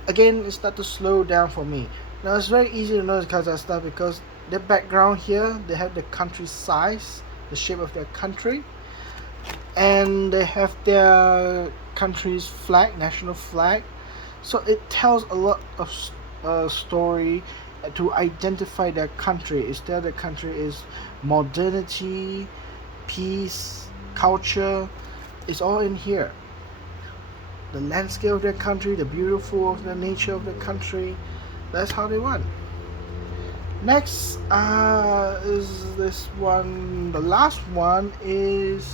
again it started to slow down for me. Now it's very easy to know it's Kazakhstan because the background here, they have the country size, the shape of their country, and they have their country's flag, national flag. So it tells a lot of story to identify their country. Instead, the country is modernity, peace, culture. It's all in here. The landscape of their country, the beautiful of the nature of the country. That's how they want. Next is this one. The last one is,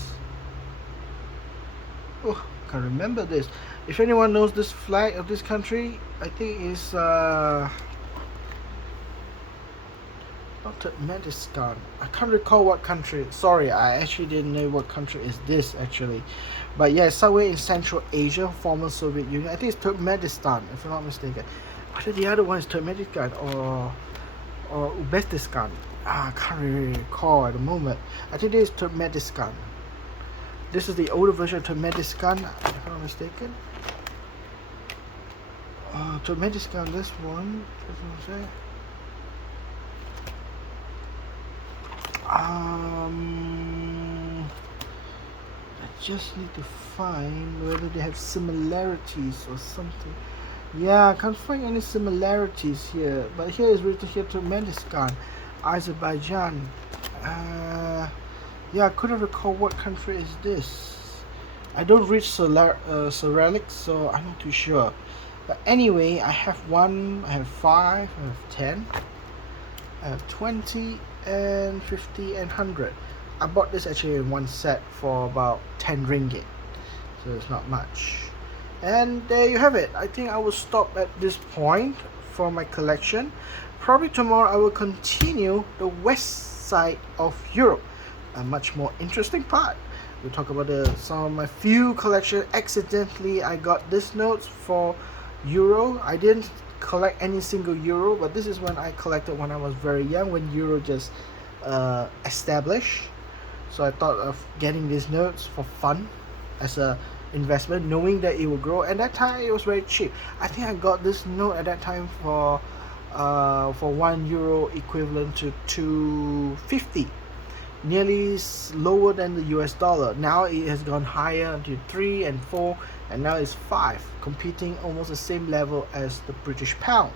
can't remember this. If anyone knows this flag of this country, I think it's not Turkmenistan. I can't recall what country. Sorry, I actually didn't know what country is this actually. But yeah, somewhere in Central Asia, former Soviet Union. I think it's Turkmenistan, if I'm not mistaken. But the other one is Turkmenistan or Uzbekistan. I can't really recall at the moment. I think this is Turkmenistan. This is the older version of Turkmenistan, if I'm not mistaken. Turkmenistan, this one. I just need to find whether they have similarities or something. Yeah, I can't find any similarities here. But here is written here Turkmenistan, Azerbaijan. Yeah, I couldn't recall what country is this. I don't read Cyrillic, so I'm not too sure. But anyway, I have 1, I have 5, I have 10, I have 20, and 50 and 100. I bought this actually in one set for about 10 ringgit, so it's not much. And there you have it. I think I will stop at this point for my collection. Probably tomorrow I will continue the west side of Europe, a much more interesting part. We'll talk about some of my few collection. Accidentally I got this notes for euro. I didn't collect any single euro, but this is when I collected when I was very young, when euro just established. So I thought of getting these notes for fun as a investment, knowing that it will grow. At that time it was very cheap. I think I got this note at that time for €1 equivalent to 250, nearly lower than the US dollar. Now it has gone higher to 3 and 4, and now it's 5, competing almost the same level as the British pound.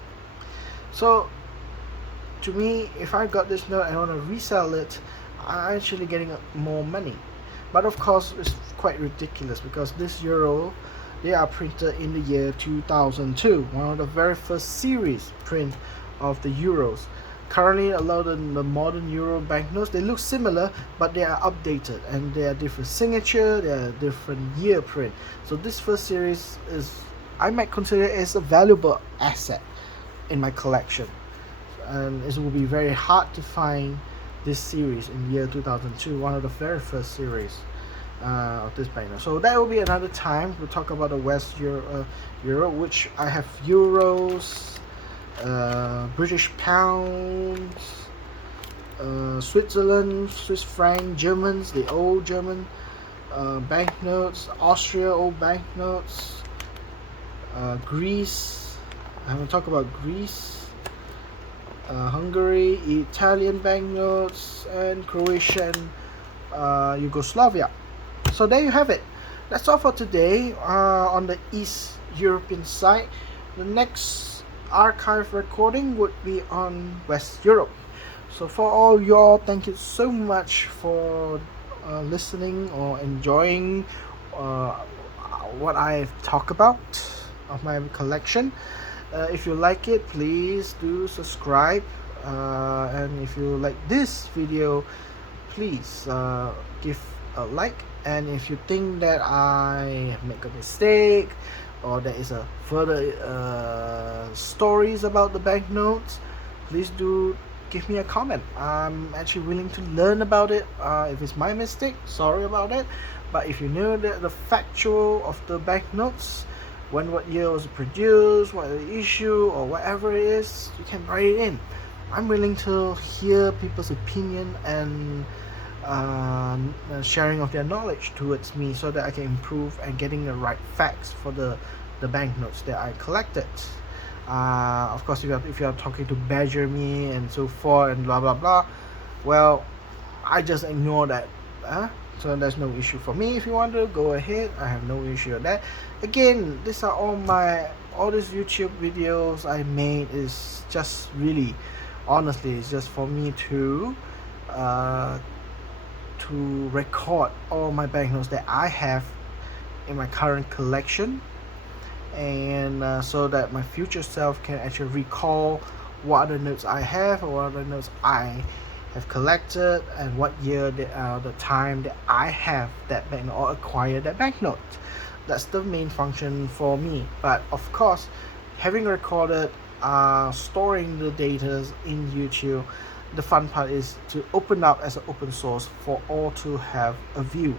So to me, if I got this note and I want to resell it, I'm actually getting more money. But of course it's quite ridiculous, because this euro, they are printed in the year 2002, one of the very first series print of the euros. Currently a lot of the modern euro banknotes, they look similar, but they are updated and they are different signature, they are different year print. So this first series is, I might consider it as a valuable asset in my collection, and it will be very hard to find this series in year 2002, one of the very first series of this banknote. So that will be another time. We'll talk about the West Euro, which I have euros, British pounds, Switzerland, Swiss franc, Germans, the old German banknotes, Austria old banknotes, Greece. I haven't talked about Greece. Hungary, Italian banknotes, and Croatian, Yugoslavia. So there you have it. That's all for today on the East European side. The next archive recording would be on West Europe. So for all y'all, thank you so much for listening or enjoying what I've talked about of my collection. If you like it, please do subscribe, and if you like this video, please give a like. And if you think that I make a mistake, or there is a further stories about the banknotes, please do give me a comment. I'm actually willing to learn about it. If it's my mistake, sorry about it. But if you know the factual of the banknotes, what year was it produced, what the issue, or whatever it is, you can write it in. I'm willing to hear people's opinion and sharing of their knowledge towards me, so that I can improve and getting the right facts for the banknotes that I collected. Of course, if you are talking to badger me and so forth and blah blah blah, well, I just ignore that. So there's no issue for me. If you want to go ahead, I have no issue with that. Again, these are all these YouTube videos I made is just really, honestly, it's just for me to record all my banknotes that I have in my current collection, and so that my future self can actually recall what other notes I have, or what other notes I have collected, and what year the time that I have that banknote or acquired that banknote. That's the main function for me. But of course, having recorded, storing the data in YouTube, the fun part is to open up as an open source for all to have a view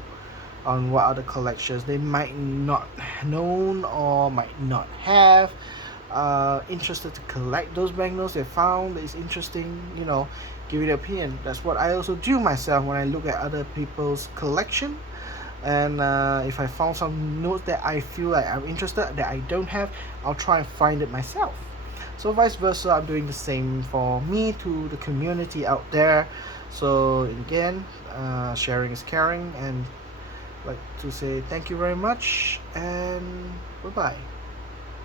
on what other collections they might not known or might not have. Interested to collect those banknotes they found is interesting, give it an opinion. That's what I also do myself when I look at other people's collection. And if I found some notes that I feel like I'm interested that I don't have, I'll try and find it myself. So vice versa, I'm doing the same for me to the community out there. So again, sharing is caring, and like to say thank you very much, and bye bye.